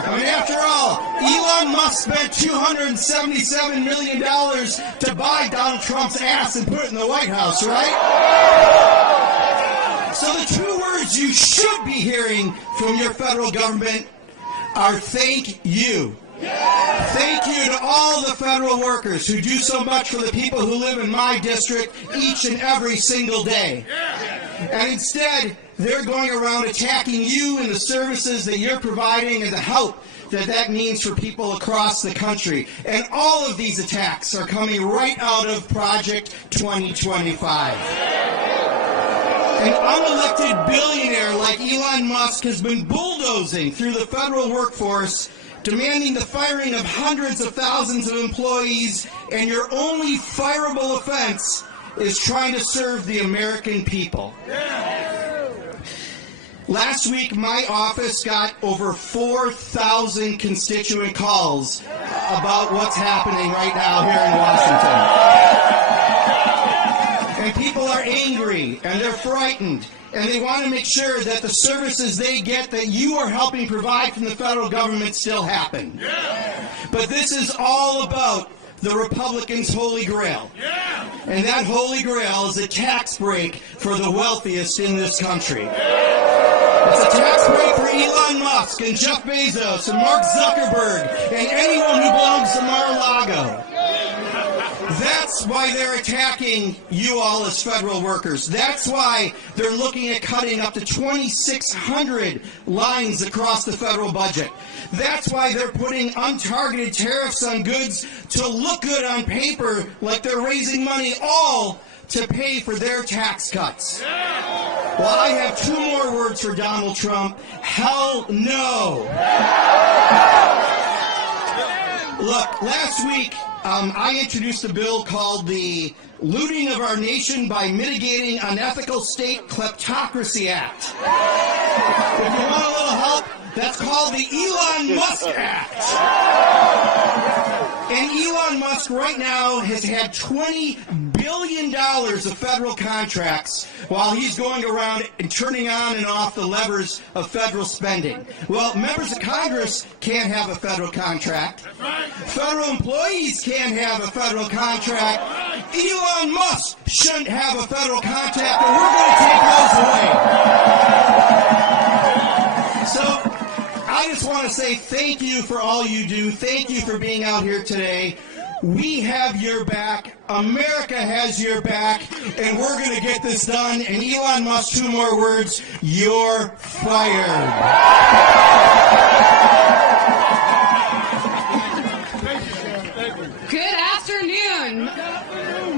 I mean, after all, Elon Musk spent $277 million to buy Donald Trump's ass and put it in the White House, right? So the two words you should be hearing from your federal government are thank you. Thank you to all the federal workers who do so much for the people who live in my district each and every single day. And instead, they're going around attacking you and the services that you're providing and the help that means for people across the country. And all of these attacks are coming right out of Project 2025. An unelected billionaire like Elon Musk has been bulldozing through the federal workforce, demanding the firing of hundreds of thousands of employees, and your only fireable offense is trying to serve the American people. Last week, my office got over 4,000 constituent calls about what's happening right now here in Washington. and people are angry, and they're frightened, and they want to make sure that the services they get that you are helping provide from the federal government still happen. But this is all about the Republicans' Holy Grail. And that Holy Grail is a tax break for the wealthiest in this country. It's a tax break for Elon Musk and Jeff Bezos and Mark Zuckerberg and anyone who belongs to Mar-a-Lago. That's why they're attacking you all as federal workers. That's why they're looking at cutting up to 2,600 lines across the federal budget. That's why they're putting untargeted tariffs on goods to look good on paper, like they're raising money, all to pay for their tax cuts. Well, I have two more words for Donald Trump. Hell no. Look, last week, I introduced a bill called the Looting of Our Nation by Mitigating Unethical State Kleptocracy Act. If you want a little help, that's called the Elon Musk Act. And Elon Musk right now has had $20 billion of federal contracts while he's going around and turning on and off the levers of federal spending. Well, members of Congress can't have a federal contract. Federal employees can't have a federal contract. Elon Musk shouldn't have a federal contract, and we're going to take those away. So I just want to say thank you for all you do. Thank you for being out here today. We have your back. America has your back. And we're going to get this done. And Elon Musk, two more words. You're fired. Good afternoon.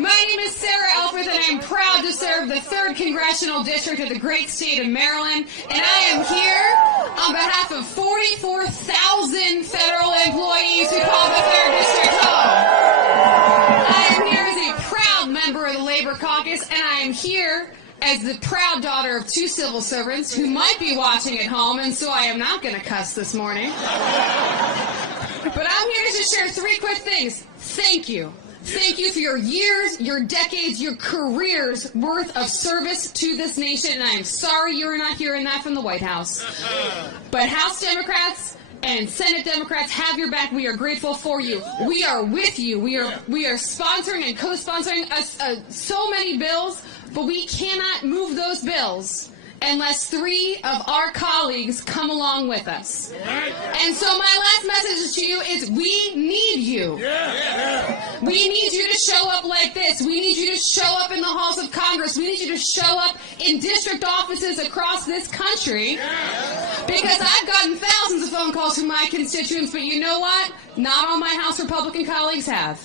My name is Sarah Elfreth, and I'm proud to serve the 3rd Congressional District of the great state of Maryland. And I am here on behalf of 44,000 federal employees who call the 3rd District home. I am here as a proud member of the Labor Caucus, and I am here as the proud daughter of 2 civil servants who might be watching at home, and so I am not going to cuss this morning. But I'm here to share 3 quick things. Thank you. Thank you for your years, your decades, your careers worth of service to this nation, and I am sorry you are not hearing that from the White House. But House Democrats and Senate Democrats have your back. We are grateful for you. We are with you. We are sponsoring and co-sponsoring so many bills, but we cannot move those bills unless 3 of our colleagues come along with us. And so my last message to you is we need you. We need you to show up like this. We need you to show up in the halls of Congress. We need you to show up in district offices across this country. Because I've gotten thousands of phone calls from my constituents, but you know what? Not all my House Republican colleagues have.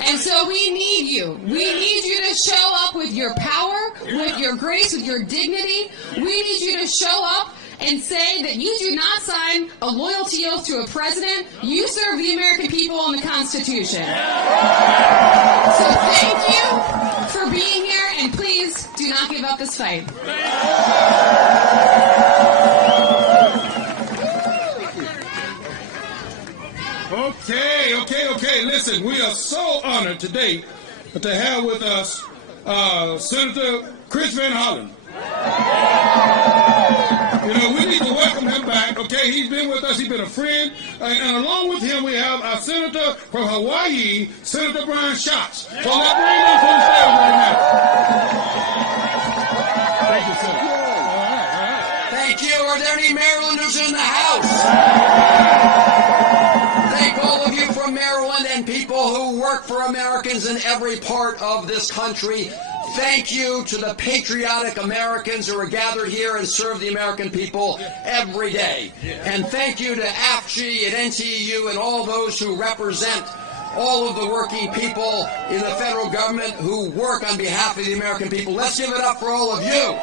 And so we need you. We need you to show up with your power, with your grace, with your dignity. We need you to show up and say that you do not sign a loyalty oath to a president. You serve the American people and the Constitution. So thank you for being here, and please do not give up this fight. Okay. Listen, we are so honored today to have with us Senator Chris Van Hollen. You know, we need to welcome him back, okay? He's been with us. He's been a friend. And along with him, we have our senator from Hawaii, Senator Brian Schatz. So let's bring him to the stage right now. Thank you, sir. All right. Thank you. Are there any Marylanders in the house? Thank all of you from Maryland and people who work for Americans in every part of this country. Thank you to the patriotic Americans who are gathered here and serve the American people every day. And thank you to AFG and NTU and all those who represent all of the working people in the federal government who work on behalf of the American people. Let's give it up for all of you.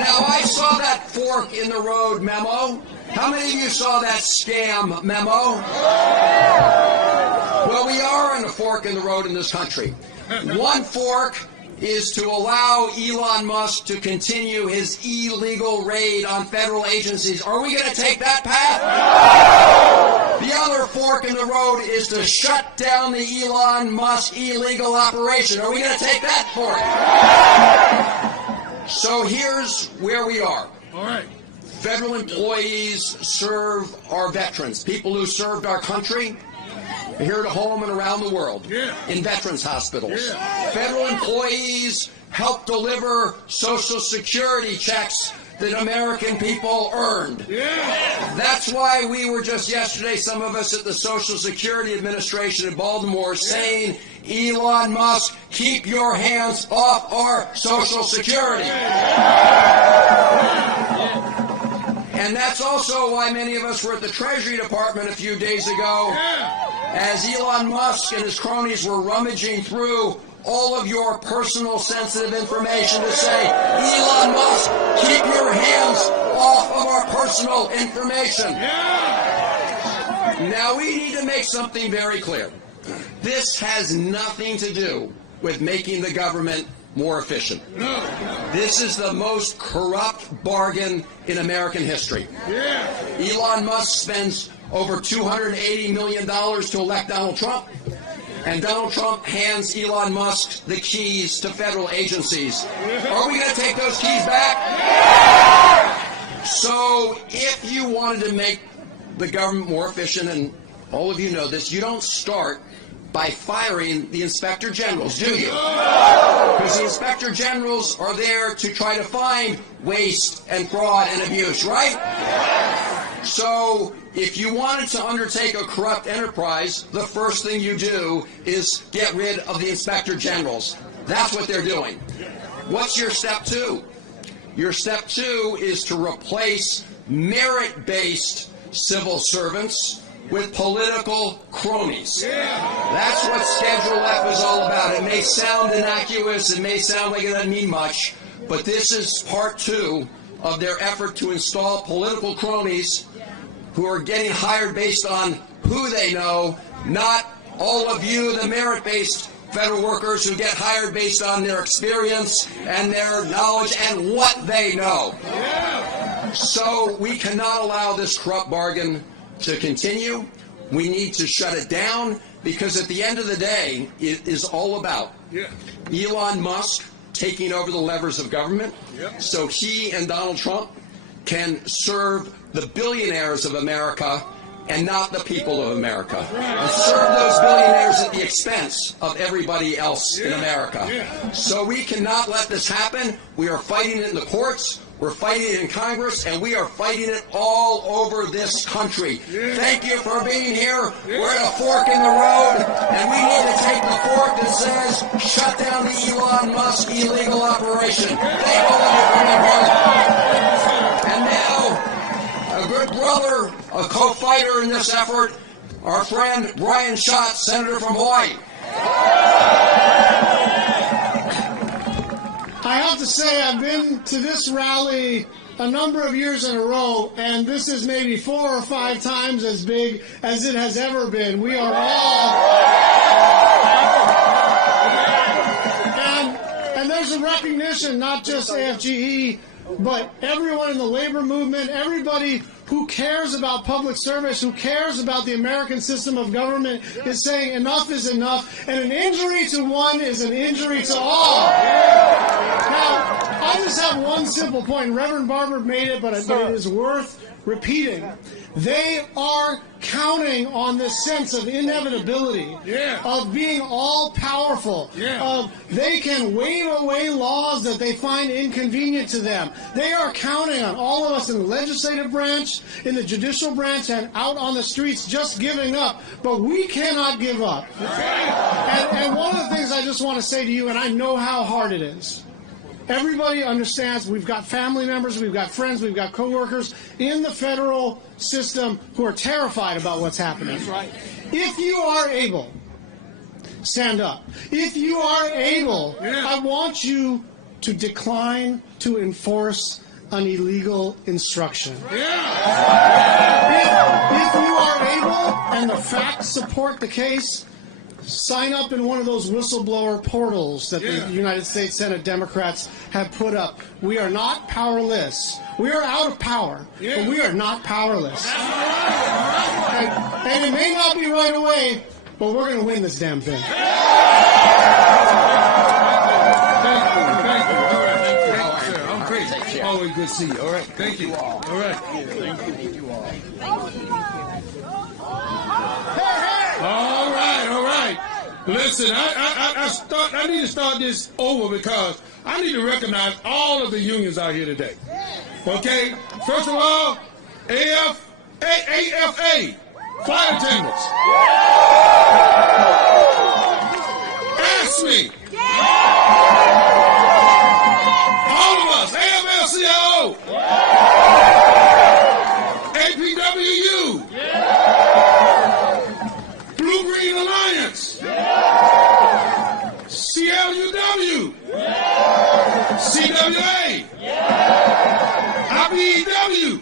Now, I saw that fork in the road memo. How many of you saw that scam memo? Well, we are in a fork in the road in this country. One fork is to allow Elon Musk to continue his illegal raid on federal agencies. Are we going to take that path? The other fork in the road is to shut down the Elon Musk illegal operation. Are we going to take that fork? So here's where we are. All right. Federal employees serve our veterans, people who served our country here at home and around the world, in veterans hospitals. Federal employees help deliver Social Security checks that American people earned. That's why we were just yesterday, some of us at the Social Security Administration in Baltimore, saying, Elon Musk, keep your hands off our Social Security. And that's also why many of us were at the Treasury Department a few days ago, as Elon Musk and his cronies were rummaging through all of your personal sensitive information to say, Elon Musk, keep your hands off of our personal information. Now we need to make something very clear. This has nothing to do with making the government more efficient. This is the most corrupt bargain in American history. Elon Musk spends over $280 million to elect Donald Trump. And Donald Trump hands Elon Musk the keys to federal agencies. Are we going to take those keys back? So if you wanted to make the government more efficient, and all of you know this, you don't start by firing the inspector generals, do you? Because the inspector generals are there to try to find waste and fraud and abuse, right? So if you wanted to undertake a corrupt enterprise, the first thing you do is get rid of the inspector generals. That's what they're doing. What's your step two? Your step two is to replace merit-based civil servants with political cronies. That's what Schedule F is all about. It may sound innocuous, it may sound like it doesn't mean much, but this is part two of their effort to install political cronies who are getting hired based on who they know, not all of you, the merit-based federal workers who get hired based on their experience and their knowledge and what they know. So we cannot allow this corrupt bargain to continue. We need to shut it down, because at the end of the day, it is all about Elon Musk taking over the levers of government so he and Donald Trump can serve the billionaires of America and not the people of America. And serve those billionaires at the expense of everybody else in America. So we cannot let this happen. We are fighting it in the courts. We're fighting it in Congress, and we are fighting it all over this country. Thank you for being here. We're at a fork in the road, and we need to take the fork that says, shut down the Elon Musk illegal operation. Thank all of you for being here. And now, a good brother, a co-fighter in this effort, our friend Brian Schatz, Senator from Hawaii. I have to say, I've been to this rally a number of years in a row, and this is maybe 4 or 5 times as big as it has ever been. We are all... And there's a recognition, not just AFGE, but everyone in the labor movement, everybody who cares about public service, who cares about the American system of government, is saying enough is enough, and an injury to one is an injury to all. Now, I just have one simple point. Reverend Barber made it, but it is worth repeating. They are counting on this sense of inevitability, of being all-powerful, of they can wave away laws that they find inconvenient to them. They are counting on all of us in the legislative branch, in the judicial branch, and out on the streets just giving up. But we cannot give up. And one of the things I just want to say to you, and I know how hard it is, everybody understands we've got family members, we've got friends, we've got coworkers in the federal system who are terrified about what's happening. That's right. If you are able, stand up. If you are able, I want you to decline to enforce an illegal instruction. If you are able and the facts support the case, sign up in one of those whistleblower portals that the United States Senate Democrats have put up. We are not powerless. We are out of power, but we are not powerless. right. And it may not be right away, but we're going to win this damn thing. Thank you. All right. Thank you. I'm crazy. Always good to see you. All right. Thank you. All right. Thank you all. All right. Listen, I need to start this over because I need to recognize all of the unions out here today. Okay? First of all, AFA, flight attendants. Ask me. All of us, AFL-CIO. APWU. Blue-Green Alliance. CLUW. CWA. IBEW.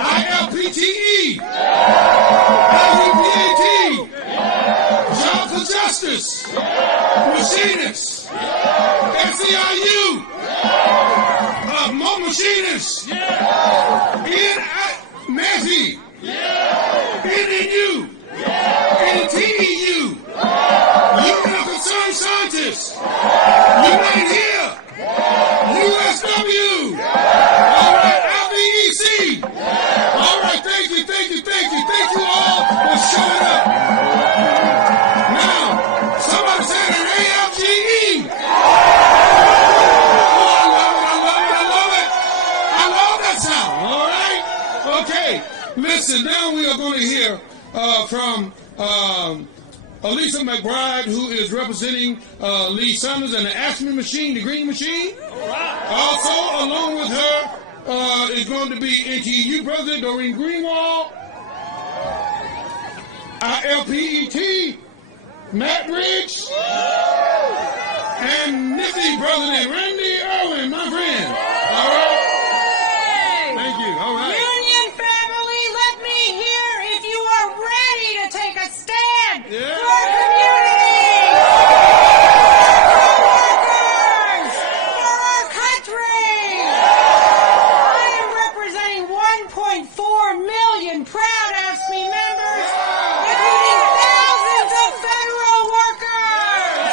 ILPTE. IUPAT. Jobs for Justice. Machinists. SEIU. More machinists. NMASI. NNU. NTEU. Union of Concerned Scientists. Unite Here. USW. All right, LBEC. All right, thank you. Thank you all for showing up. Now, somebody said an AFGE. Oh, I love that sound. All right? Okay, listen, now we are going to hear from Elisa McBride, who is representing Lee Summers and the AFSCME machine, the green machine. Also, along with her is going to be NTU President Doreen Greenwald, ILPET, Matt Riggs, and NIFTY President Randy Irwin, my friend. All right? Thank you. All right. Union family, let me hear if you are ready to take a stand for our community, for our workers, for our country. I am representing 1.4 million proud AFSCME members, including thousands of federal workers.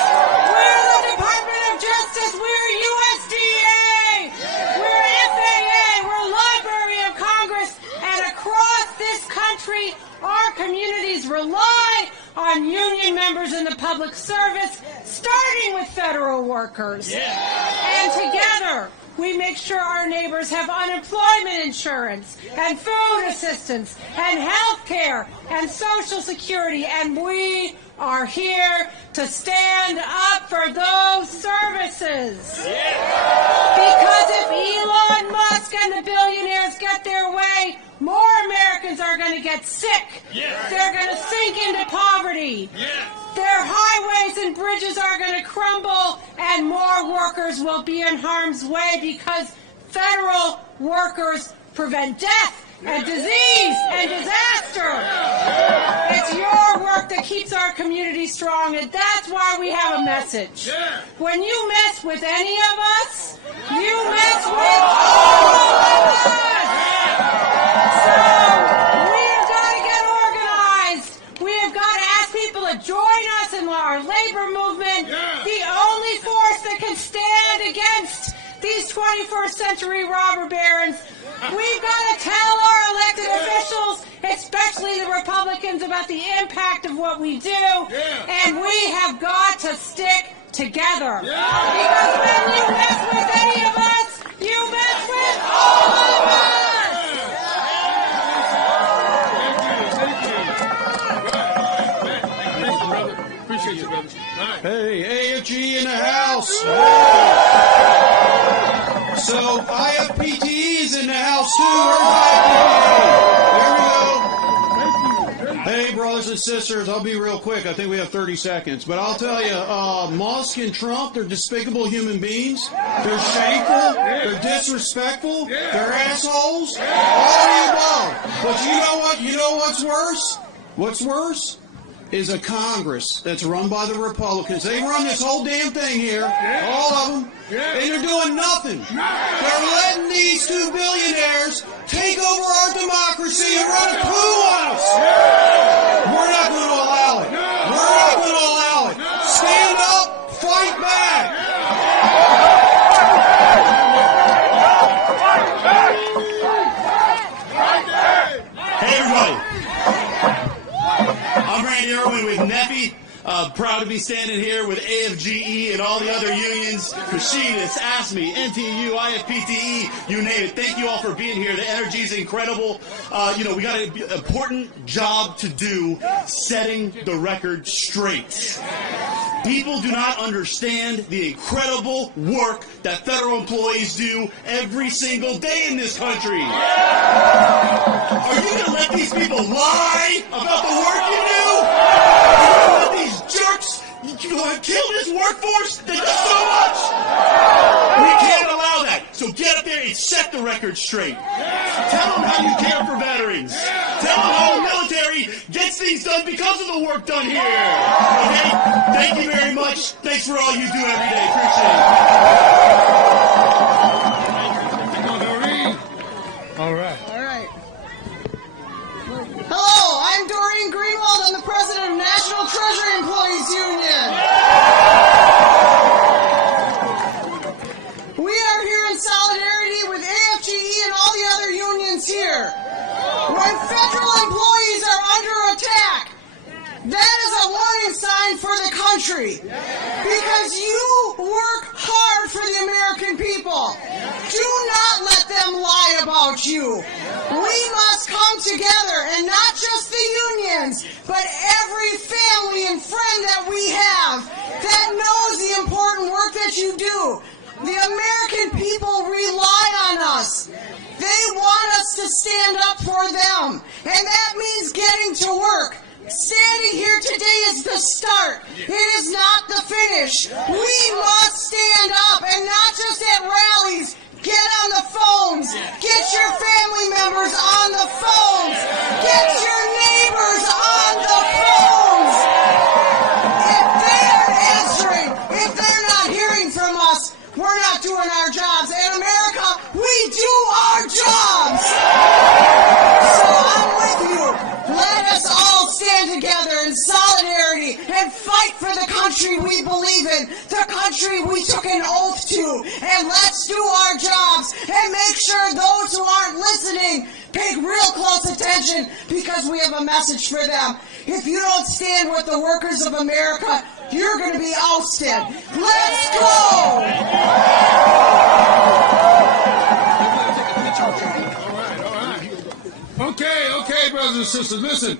We're the Department of Justice. We're USDA. We're FAA. We're Library of Congress. And across this country, our communities rely on union members in the public service, starting with federal workers. And together, we make sure our neighbors have unemployment insurance and food assistance and health care and Social Security. And we are here to stand up for those services. Because if Elon Musk and the billionaires get their way, more Americans are going to get sick. They're going to sink into poverty. Their highways and bridges are going to crumble, and more workers will be in harm's way because federal workers prevent death and disease and disaster. It's your work that keeps our community strong, and that's why we have a message. When you mess with any of us, you mess with all of us. So we have got to get organized. We have got to ask people to join us in our labor movement. The only force that can stand against these 21st century robber barons. We've got to tell our elected officials, especially the Republicans, about the impact of what we do. And we have got to stick together. Because when you mess with any of us, you mess with all of us. Thank you, brother. Appreciate you, brother. Hey, AFG in the house. So IFPTE's in the house too. Where's IFPTE? There we go. Hey, brothers and sisters, I'll be real quick. I think we have 30 seconds. But I'll tell you, Musk and Trump, they're despicable human beings. They're shameful. They're disrespectful. They're assholes. All the above. But you know what? You know what's worse? What's worse? Is a Congress that's run by the Republicans. They run this whole damn thing here, all of them, and they're doing nothing. They're letting these two billionaires take over our democracy and run a coup on us. Hey, everybody. I'm Randy Irwin with NEPI. Proud to be standing here with AFGE and all the other unions, machinists, ASME, NTU, IFPTE, you name it. Thank you all for being here. The energy is incredible. We got an important job to do, setting the record straight. People do not understand the incredible work that federal employees do every single day in this country. Are you going to let these people lie about the work you do? Are you going to let these jerks kill this workforce that does so much? We can't allow that. So get up there and set the record straight. Tell them how you care for veterans. Tell them how the military gets things done because of the work done here. Okay? Thank you very much. Thanks for all you do every day. Appreciate it. All right. Hello, I'm Doreen Greenwald. I'm the president of National Treasury Employees Union. We are here in solidarity with AFGE and all the other unions here. When federal employees are under attack, that is a warning sign for the country. Because you work hard for the American people. Do not let them lie about you. We must come together, and not just the unions, but every family and friend that we have that knows the important work that you do. The American people rely on us. They want us to stand up for them, and that means getting to work. Standing here today is the start. It is not the finish. We must stand up, and not just at rallies. Get on the phones. Get your family members on the phones. Get your neighbors on the phones. If they aren't answering, if they're not hearing from us, we're not doing our jobs. In America, we do our jobs. So I'm with you. Let us all stand together in solidarity and fight for the country we believe in, the country we took an oath to. And let's do our jobs and make sure those who aren't listening pay real close attention, because we have a message for them. If you don't stand with the workers of America, you're going to be ousted. Let's go! Okay, brothers and sisters, listen,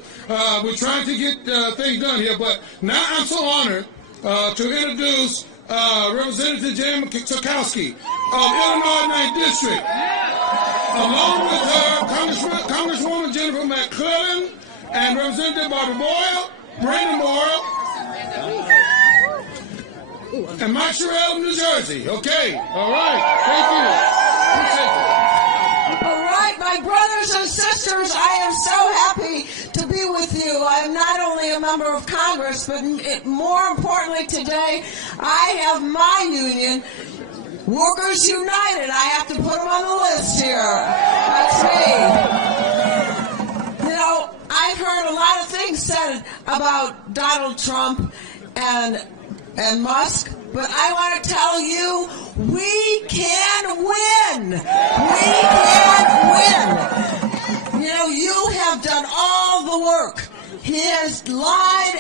we're trying to get things done here, but now I'm so honored to introduce Representative Jan Schakowsky of Illinois 9th District, along with her Congresswoman Jennifer McClellan and Representative Barber Boyle, Brandon Boyle, and Mike Sherrill of New Jersey. Okay, all right, thank you. All right, my brothers and sisters, I am so happy to be with you. I am not only a member of Congress, but more importantly today, I have my union, Workers United. I have to put them on the list here. That's me. You know, I've heard a lot of things said about Donald Trump and Musk, but I want to tell you, we can win. We can win. You know, you have done all the work. He has lied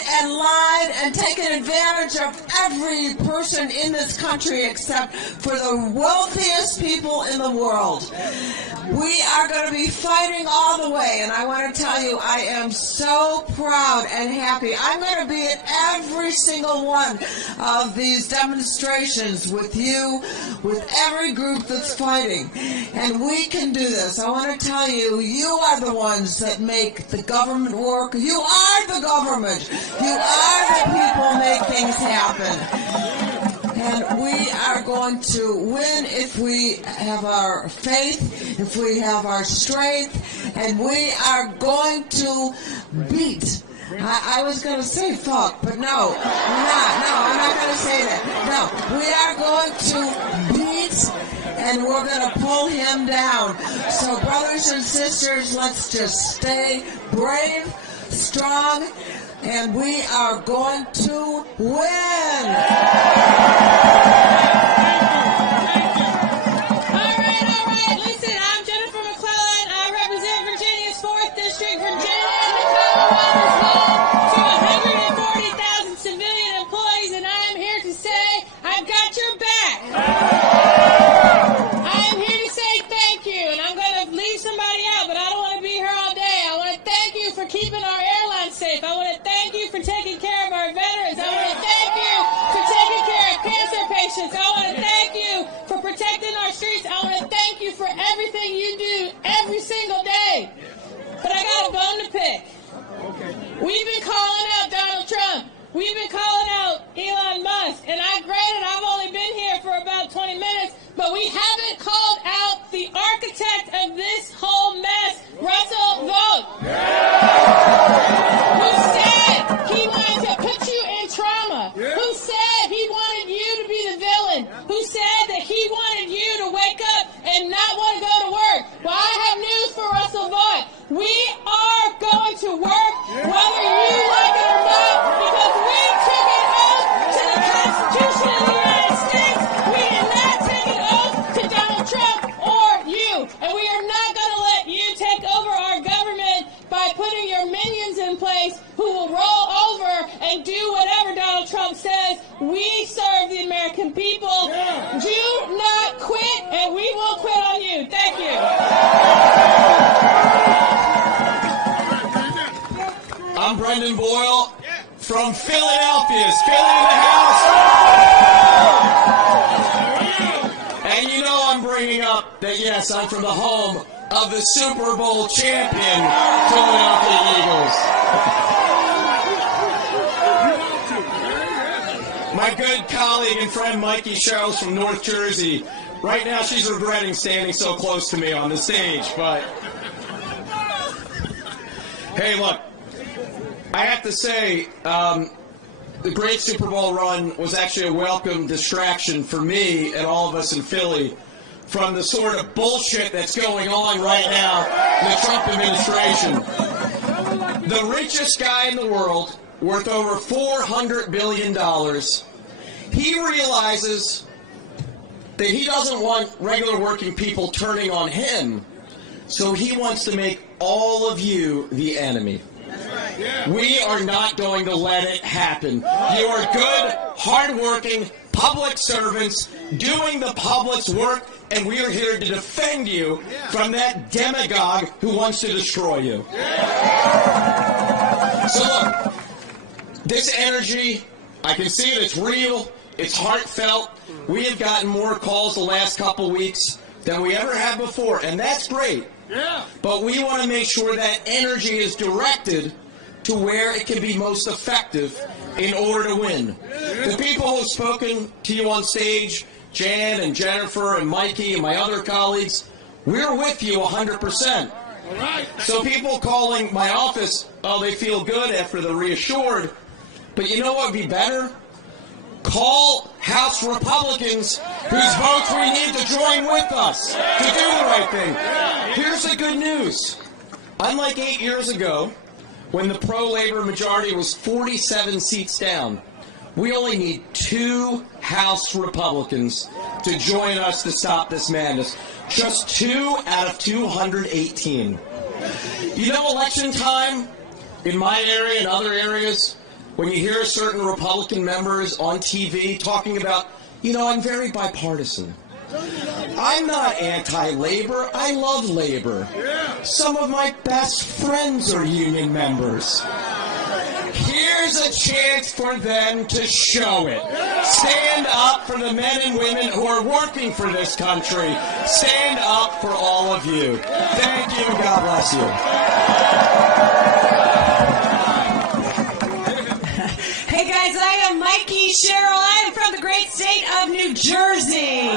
and taken advantage of every person in this country except for the wealthiest people in the world. We are going to be fighting all the way, and I want to tell you, I am so proud and happy. I'm going to be at every single one of these demonstrations with you, with every group that's fighting, and we can do this. I want to tell you, you are the ones that make the government work. You are the government. You are the people make things happen. And we are going to win if we have our faith, if we have our strength, and we are going to beat. I was going to say fuck, but no, I'm not going to say that. No, we are going to beat, and we're going to pull him down. So brothers and sisters, let's just stay brave, strong, and we are going to win. All right. Listen, I'm Jennifer McClellan. I represent Virginia's 4th District. Virginia, the Commonwealth is home to 140,000 civilian employees, and I am here to say I've got your back. I am here to say thank you, and I'm going to leave somebody out, but I don't want to be here all day. I want to thank you for keeping our airlines safe. I want to thank you for taking care of our veterans. I want to thank you for taking care of cancer patients. I want to thank you for protecting our streets. I want to thank you for everything you do every single day. But I got a bone to pick. We've been calling out Donald Trump. We've been calling out Elon Musk. And granted, I've only been here for about 20 minutes, but we haven't called out the architect of this whole mess, Russell Vought. Who said he wanted to put you in trauma. Who said he wanted you to be the villain. Who said that he wanted you to wake up and not want to go to work. Well, I have news for Russell Vought. We are going to work whether you like it or not, because we took an oath to the Constitution of the United States. We did not take an oath to Donald Trump or you. And we are not going to let you take over our government by putting your minions in place who will roll over and do whatever Donald Trump says. We serve the American people. Do not quit, and we will quit on you. Thank you. I'm Brendan Boyle from Philadelphia. Is Philly in the house? And you know I'm bringing up that, yes, I'm from the home of the Super Bowl champion Philadelphia Eagles. My good colleague and friend Mikey Sherrills from North Jersey. Right now she's regretting standing so close to me on the stage, but hey, look, I have to say, the great Super Bowl run was actually a welcome distraction for me and all of us in Philly from the sort of bullshit that's going on right now in the Trump administration. The richest guy in the world, worth over $400 billion, he realizes that he doesn't want regular working people turning on him, so he wants to make all of you the enemy. We are not going to let it happen. You are good, hardworking public servants doing the public's work, and we are here to defend you from that demagogue who wants to destroy you. So look, this energy, I can see it, it's real, it's heartfelt. We have gotten more calls the last couple weeks than we ever have before, and that's great. But we want to make sure that energy is directed to where it can be most effective in order to win. The people who have spoken to you on stage, Jan and Jennifer and Mikey and my other colleagues, we're with you 100%. So people calling my office, oh, they feel good after they're reassured. But you know what would be better? Call House Republicans whose votes we need to join with us to do the right thing. Here's the good news. Unlike 8 years ago, when the pro-labor majority was 47 seats down, we only need 2 House Republicans to join us to stop this madness. Just 2 out of 218. You know, election time in my area and other areas, when you hear certain Republican members on TV talking about, you know, I'm very bipartisan. I'm not anti-labor. I love labor. Some of my best friends are union members. Here's a chance for them to show it. Stand up for the men and women who are working for this country. Stand up for all of you. Thank you, and God bless you. Hey guys, I am Mikey Sherrill. I am from the great state of New Jersey.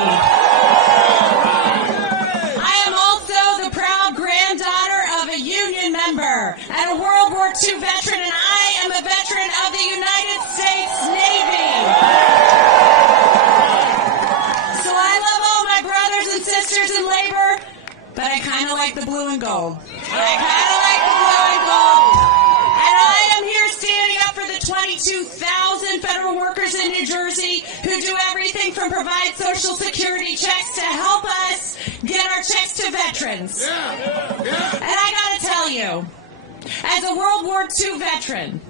I am also the proud granddaughter of a union member and a World War II veteran, and I am a veteran of the United States Navy. So I love all my brothers and sisters in labor, but I kind of like the blue and gold. And I am here standing up for the 22,000 federal workers in New Jersey who do everything from provide Social Security checks to help us get our checks to veterans. And I gotta tell you, As a World War II veteran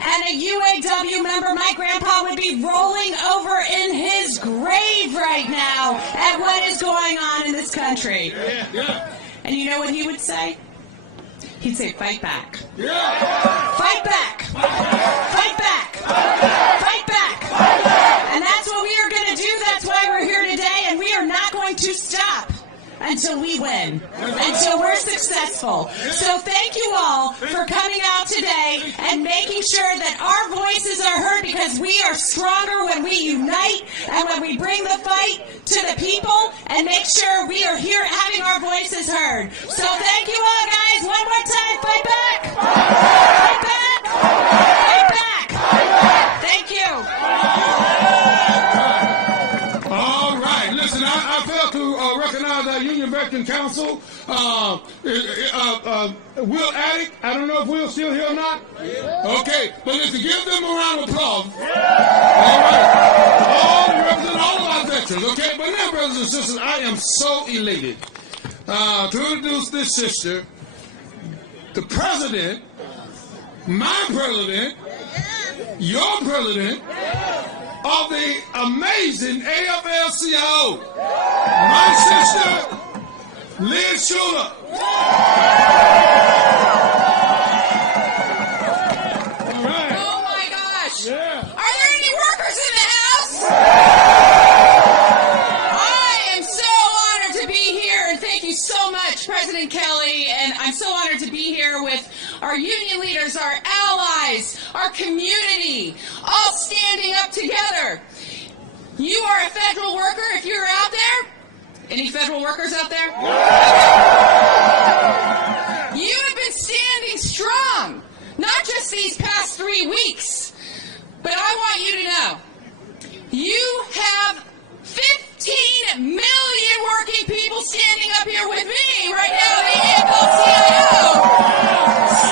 and a UAW member, my grandpa would be rolling over in his grave right now at what is going on in this country. And you know what he would say? He'd say, fight back. Fight back. Fight back. Fight back. And that's what we are going to do. That's why we're here today, and we are not going to stop until we win, until we're successful. So thank you all for coming out today and making sure that our voices are heard, because we are stronger when we unite and when we bring the fight to the people and make sure we are here having our voices heard. So thank you all, guys. One more time. Fight back. Fight back. Fight back. Thank you. All right. Listen, I failed to recognize our Union Veteran Council. Will Attic, I don't know if Will's still here or not. Okay, but listen, give them a round of applause. All right. Represent all of our veterans, okay? But now, brothers and sisters, I am so elated to introduce this sister, the president, my president, your president, of the amazing AFL-CIO, my sister, Liz Shuler. All right. Oh my gosh. Yeah. Are there any workers in the house? I am so honored to be here, and thank you so much, President Kelly, and I'm so honored to be here with our union leaders, our allies, our community, all standing up together. You are a federal worker if you're out there. Any federal workers out there? You have been standing strong, not just these past 3 weeks, but I want you to know, you have 15 million working people standing up here with me right now, the AFL-CIO,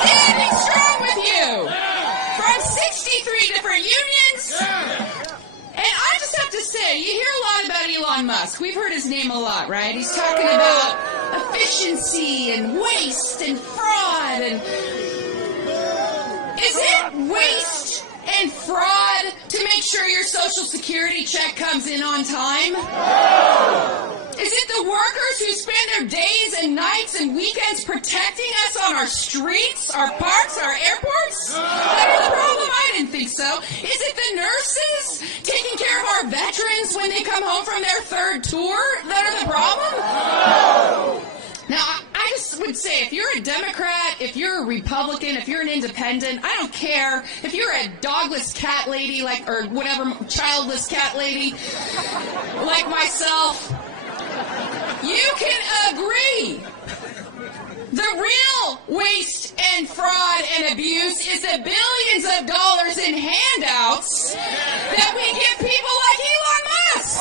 standing strong with you from 63 different unions. And I just have to say, you hear a lot about Elon Musk. We've heard his name a lot, right? He's talking about efficiency and waste and fraud. And is it waste and fraud to make sure your Social Security check comes in on time? Is it the workers who spend their days and nights and weekends protecting us on our streets, our parks, our airports that are the problem? I didn't think so. Is it the nurses taking care of our veterans when they come home from their third tour that are the problem? Now, I just would say, if you're a Democrat, if you're a Republican, if you're an independent, I don't care. If you're a dogless cat lady, like, or whatever, childless cat lady, like myself, you can agree. The real waste and fraud and abuse is the billions of dollars in handouts that we give people like Elon Musk.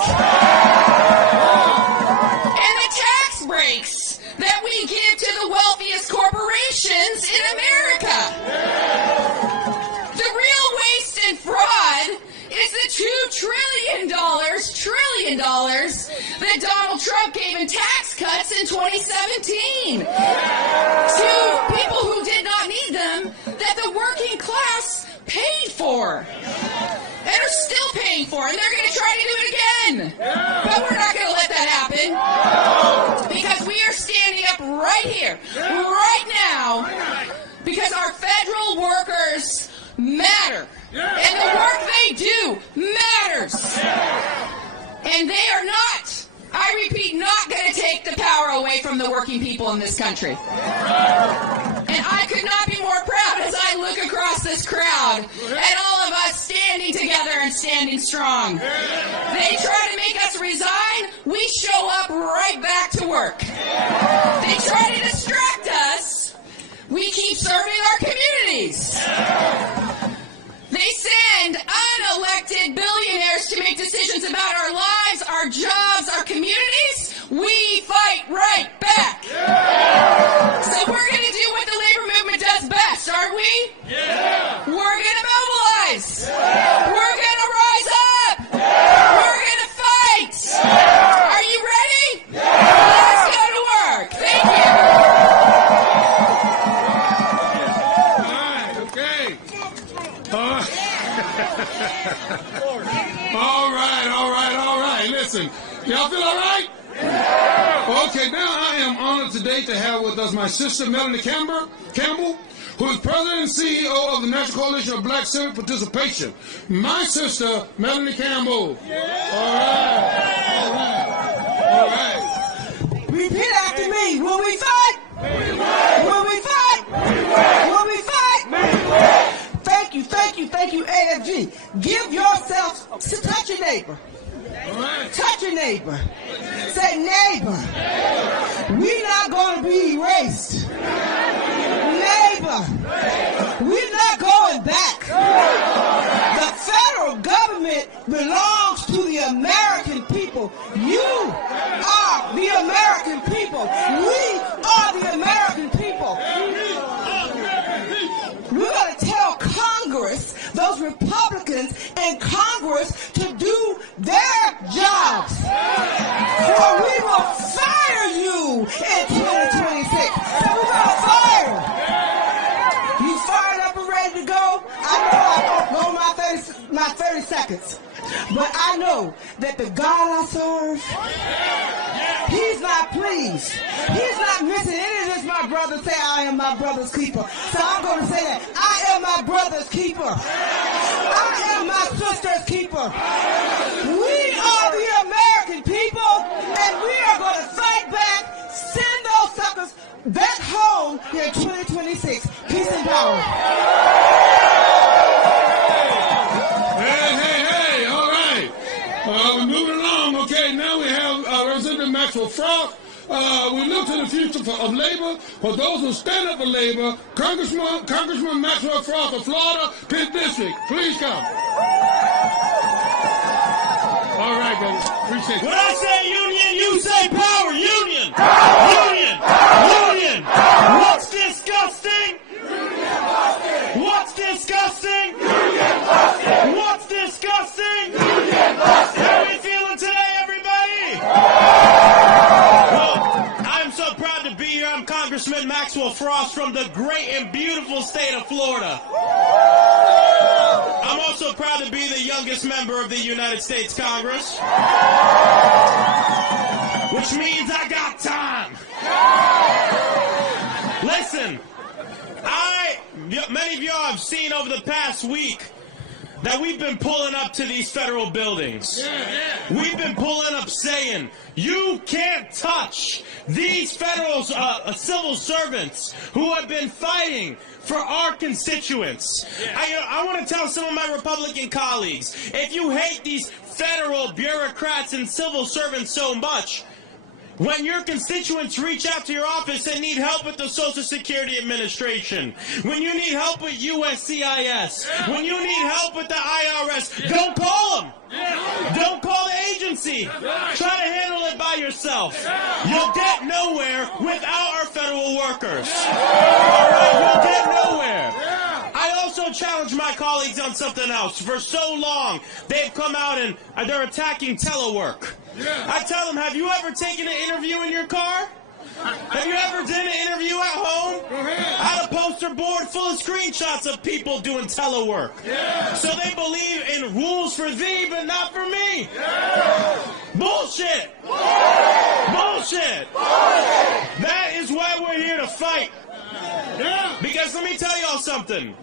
And the tax breaks that we give to the wealthiest corporations in America. The real waste and fraud is the $2 trillion that Donald Trump gave in tax cuts in 2017 to people who did not need them, that the working class paid for and are still paying for, and they're going to try to do it again. But we're not going to let that happen, because we are standing up right here, right now, because our federal workers matter. And the work they do matters. And they are not, I repeat, not going to take the power away from the working people in this country. And I could not be more proud as I look across this crowd at all of us standing together and standing strong. They try to make us resign, we show up right back to work. They try to distract us, we keep serving our communities. They send unelected billionaires to make decisions about our lives, our jobs, our communities. We fight right back. So we're going to do what the labor movement does best, aren't we? Yeah. We're going to mobilize. We're going to rise up. We're going to fight. Are you ready? Let's go to work. Thank you. All right. Listen, y'all feel all right? Okay, now I am honored today to have with us my sister, Melanie Campbell, who is President and CEO of the National Coalition of Black Civic Participation. My sister, Melanie Campbell. All right. Repeat after me. Will we fight? Will we fight? Will we fight? Thank you, AFG. Give yourself, touch your neighbor. Touch your neighbor. Say, neighbor, we're not going to be erased. Neighbor, we're not going back. The federal government belongs to the American people. You are the American people. We are the American people. We're going to tell Congress, those Republicans in Congress, to do their jobs. Or we will fire you in 2026. So we're going to fire you. You fired up and ready to go? I know I don't know my 30 seconds. But I know that the God I serve, he's not pleased. He's not missing any of this. My brother say I am my brother's keeper. So I'm going to say that. I am my brother's keeper. I am my sister's keeper. We are the American people, and we are going to fight back, send those suckers back home in 2026. Peace and power. Hey, all right. We're moving along. Okay, now we have Representative Maxwell Frost. We look to the future of labor. For those who stand up for labor, Congressman Maxwell Frost of Florida, 5th District. Please come. All right, brother. Appreciate it. When I say union, you say power. Union. Union. What's disgusting? What's disgusting? What's disgusting? How are we feeling today, everybody? Well, I'm so proud to be here. I'm Congressman Maxwell Frost from the great and beautiful state of Florida. I'm also proud to be the youngest member of the United States Congress, which means I got time. Listen, many of y'all have seen over the past week that we've been pulling up to these federal buildings. We've been pulling up saying, you can't touch these federal civil servants who have been fighting for our constituents. I want to tell some of my Republican colleagues, if you hate these federal bureaucrats and civil servants so much, when your constituents reach out to your office and need help with the Social Security Administration, when you need help with USCIS, when you need help with the IRS, don't call them. Don't call the agency. Try to handle it by yourself. You'll get nowhere without our federal workers. All right, you'll get nowhere. I also challenge my colleagues on something else. For so long, they've come out and they're attacking telework. I tell them, have you ever taken an interview in your car? Have you ever done an interview at home? I had a poster board full of screenshots of people doing telework. So they believe in rules for thee, but not for me. Bullshit! Bullshit! That is why we're here to fight. Because let me tell y'all something.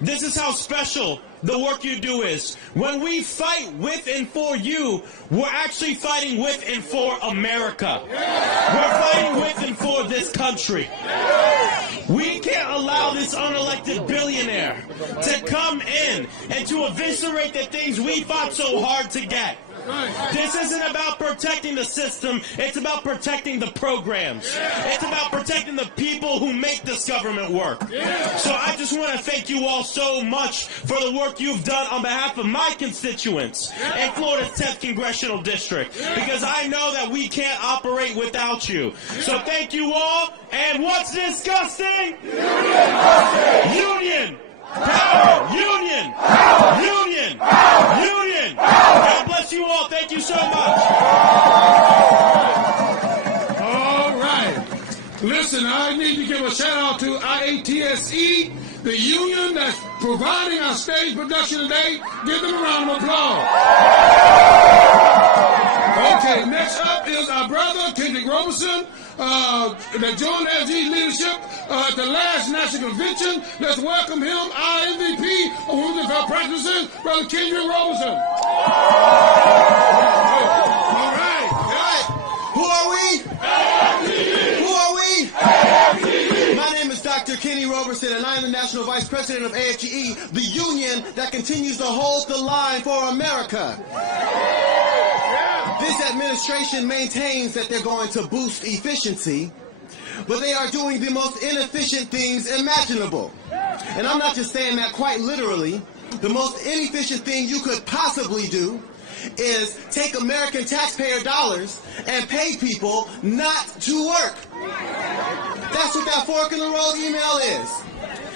This is how special the work you do is. When we fight with and for you, we're actually fighting with and for America. We're fighting with and for this country. We can't allow this unelected billionaire to come in and to eviscerate the things we fought so hard to get. This isn't about protecting the system, it's about protecting the programs. It's about protecting the people who make this government work. So I just want to thank you all so much for the work you've done on behalf of my constituents in Florida's 10th Congressional District, because I know that we can't operate without you. So thank you all, and what's disgusting? Union! Power! Union! Union! Union! God bless you all. Thank you so much. All right. Listen, I need to give a shout out to IATSE, the union that's providing our stage production today. Give them a round of applause. Okay, next up is our brother, Kendrick Robertson, that joined LG leadership at the last national convention. Let's welcome him, our MVP of Women's Health Practices, Brother Kendrick Robertson. All right. Who are we? Who are we? My name is Dr. Kenny Robertson, and I am the National Vice President of AFGE, the union that continues to hold the line for America. This administration maintains that they're going to boost efficiency, but they are doing the most inefficient things imaginable. And I'm not just saying that quite literally. The most inefficient thing you could possibly do is take American taxpayer dollars and pay people not to work. That's what that fork in the road email is.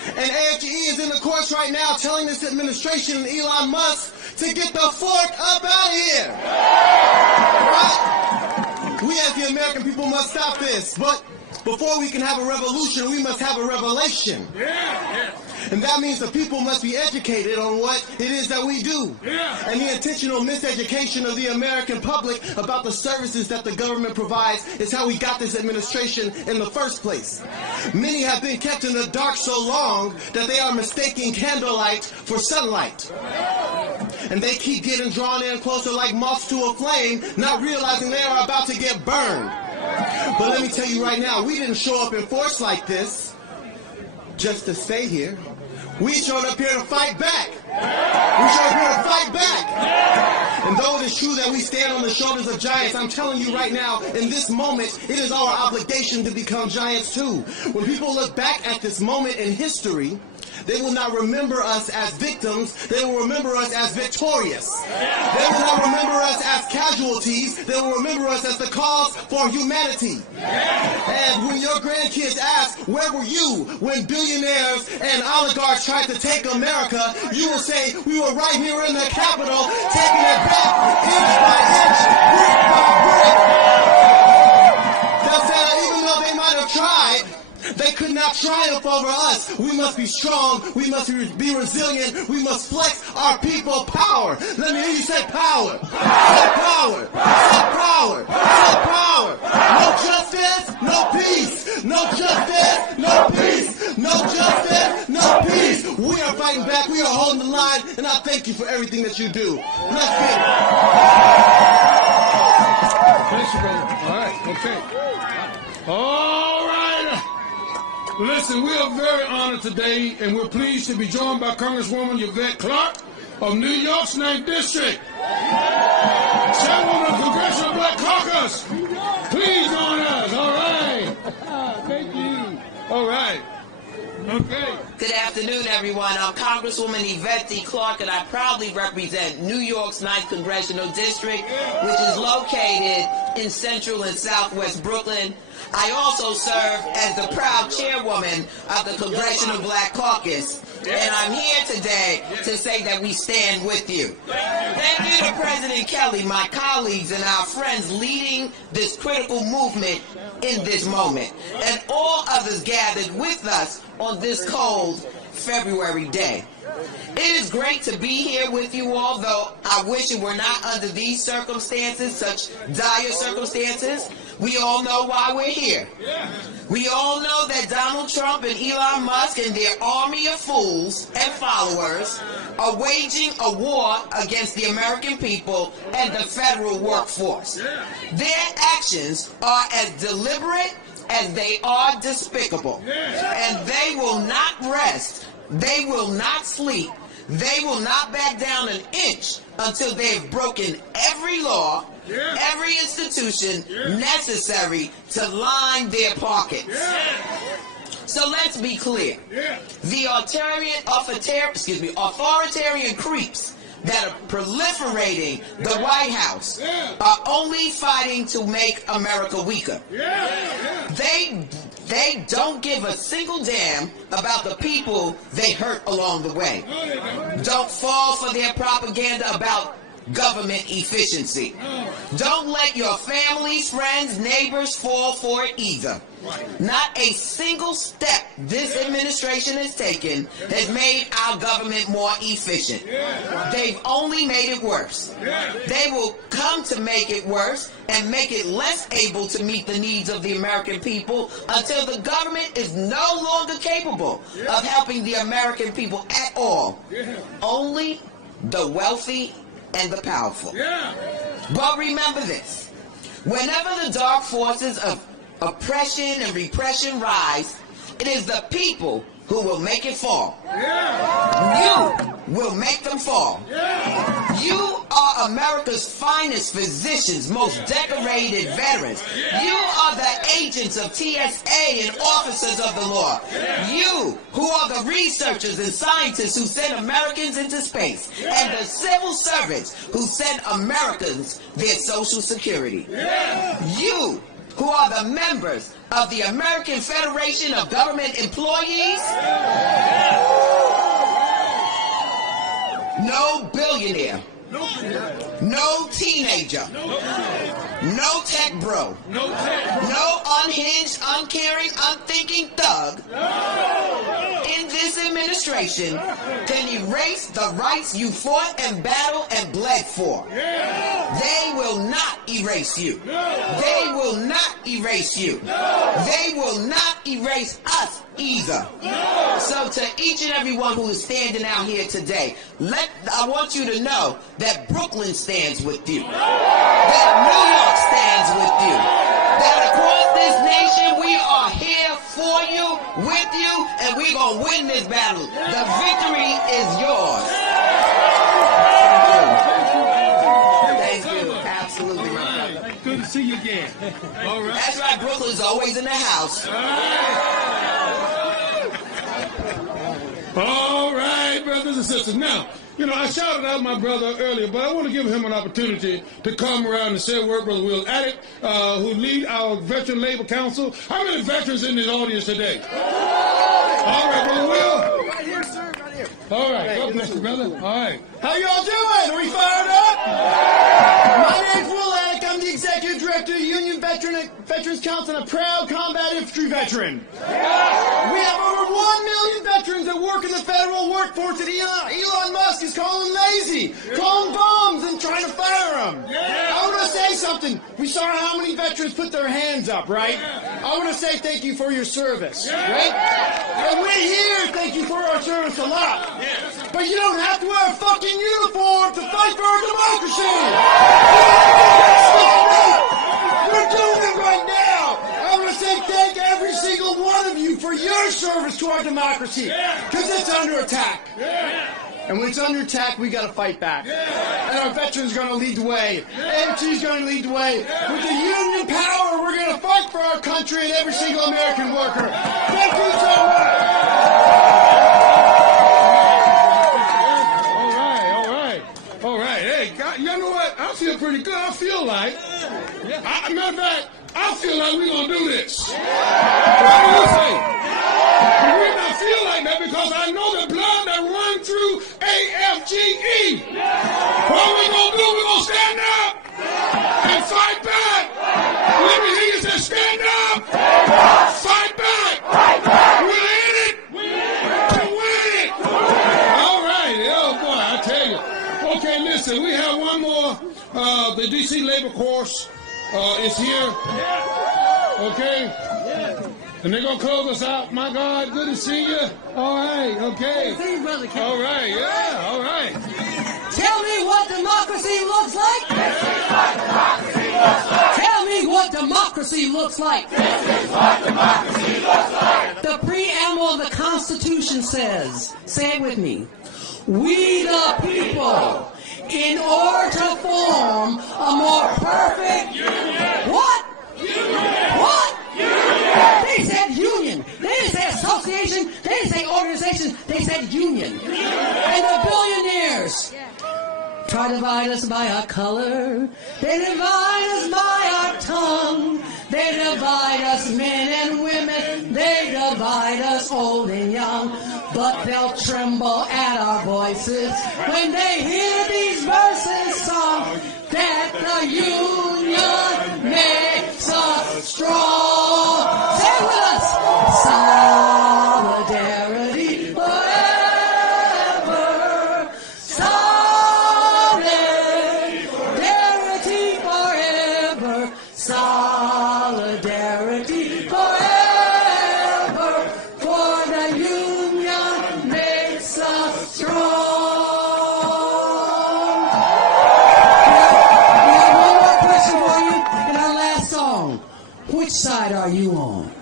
And AFGE is in the courts right now telling this administration and Elon Musk to get the fork up out of here. Right? We as the American people must stop this. But before we can have a revolution, we must have a revelation. And that means the people must be educated on what it is that we do. And the intentional miseducation of the American public about the services that the government provides is how we got this administration in the first place. Many have been kept in the dark so long that they are mistaking candlelight for sunlight. And they keep getting drawn in closer like moths to a flame, not realizing they are about to get burned. But let me tell you right now, we didn't show up in force like this just to stay here. We showed up here to fight back. We showed up here to fight back. And though it is true that we stand on the shoulders of giants, I'm telling you right now, in this moment, it is our obligation to become giants too. When people look back at this moment in history, they will not remember us as victims. They will remember us as victorious. They will not remember us as casualties. They will remember us as the cause for humanity. And when your grandkids ask, where were you when billionaires and oligarchs tried to take America, you will say, we were right here in the Capitol, taking it back inch by inch, brick by brick. They'll say that even though they might have tried, they could not triumph over us. We must be strong. We must be resilient. We must flex our people power. Let me hear you say power. Say power. Say power. Say power. No justice, no peace. No justice, no peace. No justice, no peace. We are fighting back. We are holding the line. And I thank you for everything that you do. Let's get it. Thanks, brother. All right. Okay. All right. Listen, we are very honored today, and we're pleased to be joined by Congresswoman Yvette Clarke of New York's 9th District. Chairwoman of the Congressional Black Caucus. Please join us. All right. Thank you. All right. Okay. Good afternoon, everyone. I'm Congresswoman Yvette D. Clarke, and I proudly represent New York's 9th Congressional District, which is located in central and southwest Brooklyn. I also serve as the proud chairwoman of the Congressional Black Caucus, and I'm here today to say that we stand with you. Thank you to President Kelly, my colleagues, and our friends leading this critical movement in this moment, and all others gathered with us on this cold February day. It is great to be here with you all, though I wish it were not under these circumstances, such dire circumstances. We all know why we're here. We all know that Donald Trump and Elon Musk and their army of fools and followers are waging a war against the American people and the federal workforce. Their actions are as deliberate as they are despicable. And they will not rest. They will not sleep. They will not back down an inch until they have broken every law, every institution necessary to line their pockets. So let's be clear. The authoritarian creeps that are proliferating the White House are only fighting to make America weaker. They don't give a single damn about the people they hurt along the way. Don't fall for their propaganda about government efficiency. Don't let your families, friends, neighbors fall for it either. Not a single step this administration has taken has made our government more efficient. They've only made it worse. They will come to make it worse and make it less able to meet the needs of the American people until the government is no longer capable of helping the American people at all. Only the wealthy and the powerful. But remember this. Whenever the dark forces of oppression and repression rise, it is the people who will make it fall. You will make them fall. You are America's finest physicians, most decorated veterans. You are the agents of TSA and officers of the law. You who are the researchers and scientists who send Americans into space, and the civil servants who send Americans their Social Security. You who are the members of the American Federation of Government Employees. No billionaire, no teenager, no tech bro, no unhinged, uncaring, unthinking thug in this administration can erase the rights you fought and battled and bled for. They will not erase you. They will not erase you. They will not erase us either. So to each and every one who is standing out here today, I want you to know that Brooklyn stands with you. That New York stands with you. That across this nation we are here for you, with you, and we're going to win this battle. The victory is yours. Thank you. Absolutely, my brother. Good to see you again. All right. That's right, Brooklyn's always in the house. All right, brothers and sisters. Now, I shouted out my brother earlier, but I want to give him an opportunity to come around and say a word. Brother Will Addick, who lead our Veteran Labor Council. How many veterans in this audience today? All right, Brother Will. Right here, sir. Right here. All right. God bless you, brother. All right. How y'all doing? Are we fired up? My name's Will Addick. I'm the Executive Director of the Union Veterans Council and a proud combat infantry veteran. We have over 1 million veterans that work in the federal workforce that Elon Musk is calling lazy, calling bums, and trying to fire them. I want to say something. We saw how many veterans put their hands up, right? I want to say thank you for your service, right? And we here thank you for our service a lot. But you don't have to wear a fucking uniform to fight for our democracy. We're doing it right now. I want to say thank every single one of you for your service to our democracy, because it's under attack. And when it's under attack, we got to fight back. And our veterans are going to lead the way. AFG is going to lead the way. With the union power, we're going to fight for our country and every single American worker. Thank you so much. All right. Hey, God, you know what? I feel pretty good. I feel like, matter of fact, I feel like we're going to do this. What do you say? We may not feel like that because I know the blood that runs through AFGE. What we going to do, we're going to stand up and fight back. Let me hear you say stand up, fight back. We're in it to win it. All right. Oh, boy, I tell you. Okay, listen, we have one more. The D.C. Labor Course is here. Okay? And they're going to close us out. My God, good to see you. All right, okay. See you, Brother King. All right, yeah, all right. Tell me what democracy looks like. This is what democracy looks like. Tell me what democracy looks like. This is what democracy looks like. The preamble of the Constitution says, say it with me, we the people, in order to form a more perfect union. What? Union. What? Union. They said union. They didn't say association. They didn't say organization. They said union. And the billionaires try to divide us by our color. They divide us by our tongue. They divide us men and women. They divide us old and young. But they'll tremble at our voices when they hear these verses sung, that the union makes us strong. Solidarity forever. Solidarity forever. Solidarity forever. For the union makes us strong. We have one more question for you in our last song. Which side are you on?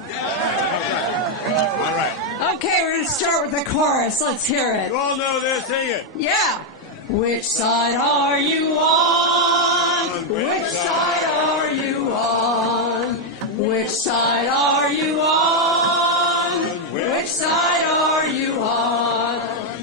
Okay, we're going to start with the chorus. Let's hear it. You all know this, sing it. Yeah. Which side are you on? Which side are you on? Which side are you on? Which side are you on?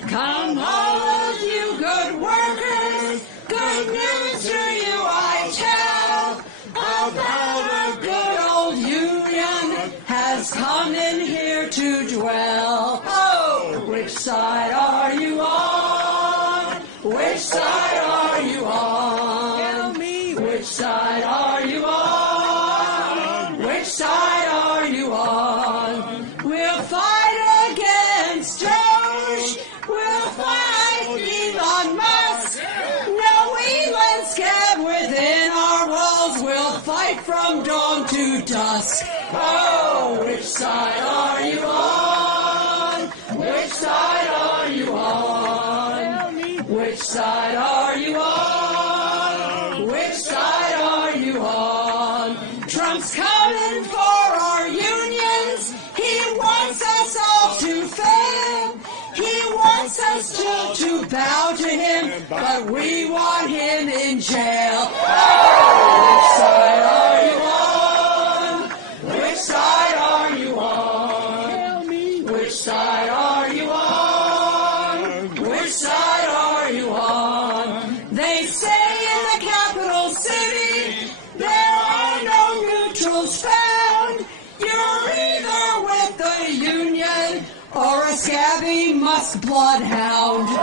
Come all of you good workers, good news to you I tell, about a good old union has come in here to dwell. Oh, which side are you on? Which side are you on? Tell me. Which side are you on? Which side are you on? We'll fight against Doge. We'll fight Elon Musk. No Elon scab within our walls. We'll fight from dawn to dusk. Oh, which side are you on? Which side are you on? Which side are you on? Which side are you on? Trump's coming for our unions. He wants us all to fail. He wants us to bow to him, but we want him in jail. Oh, which side are you on? Which side are you on? Tell me. Which side are you on? Which side are you on? They say in the capital city there are no neutrals found. You're either with the union or a scabby Musk bloodhound. Oh,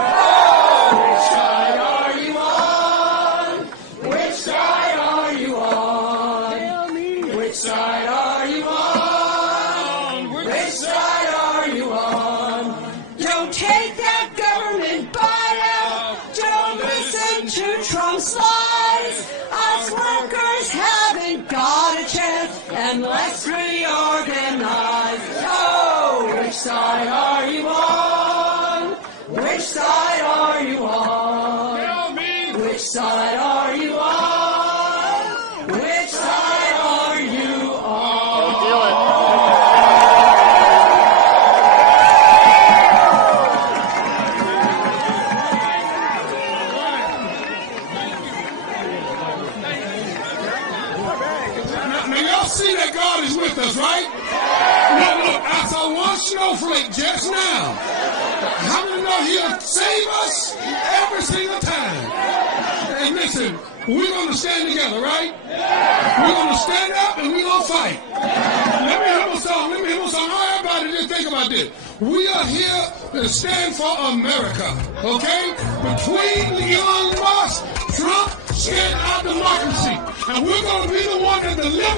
which side are you on? Which side are you on? Tell me. Which side are you on? Which side are you on? Don't take that government buyout. Don't listen to Trump's lies. Us workers haven't got a chance unless we organize. Oh, which side are you on? Which side are you on? Tell me. Which side are you on? Which side are you on? Now y'all see that God is with us, right? Look, I saw one snowflake just now. How many know he'll save us every single time? And listen, we're going to stand together, right? We're going to stand up and we're going to fight. Let me hear a song. Everybody just think about this. We are here to stand for America, okay? Between Elon Musk, Trump, and our democracy. And we're going to be the one that delivers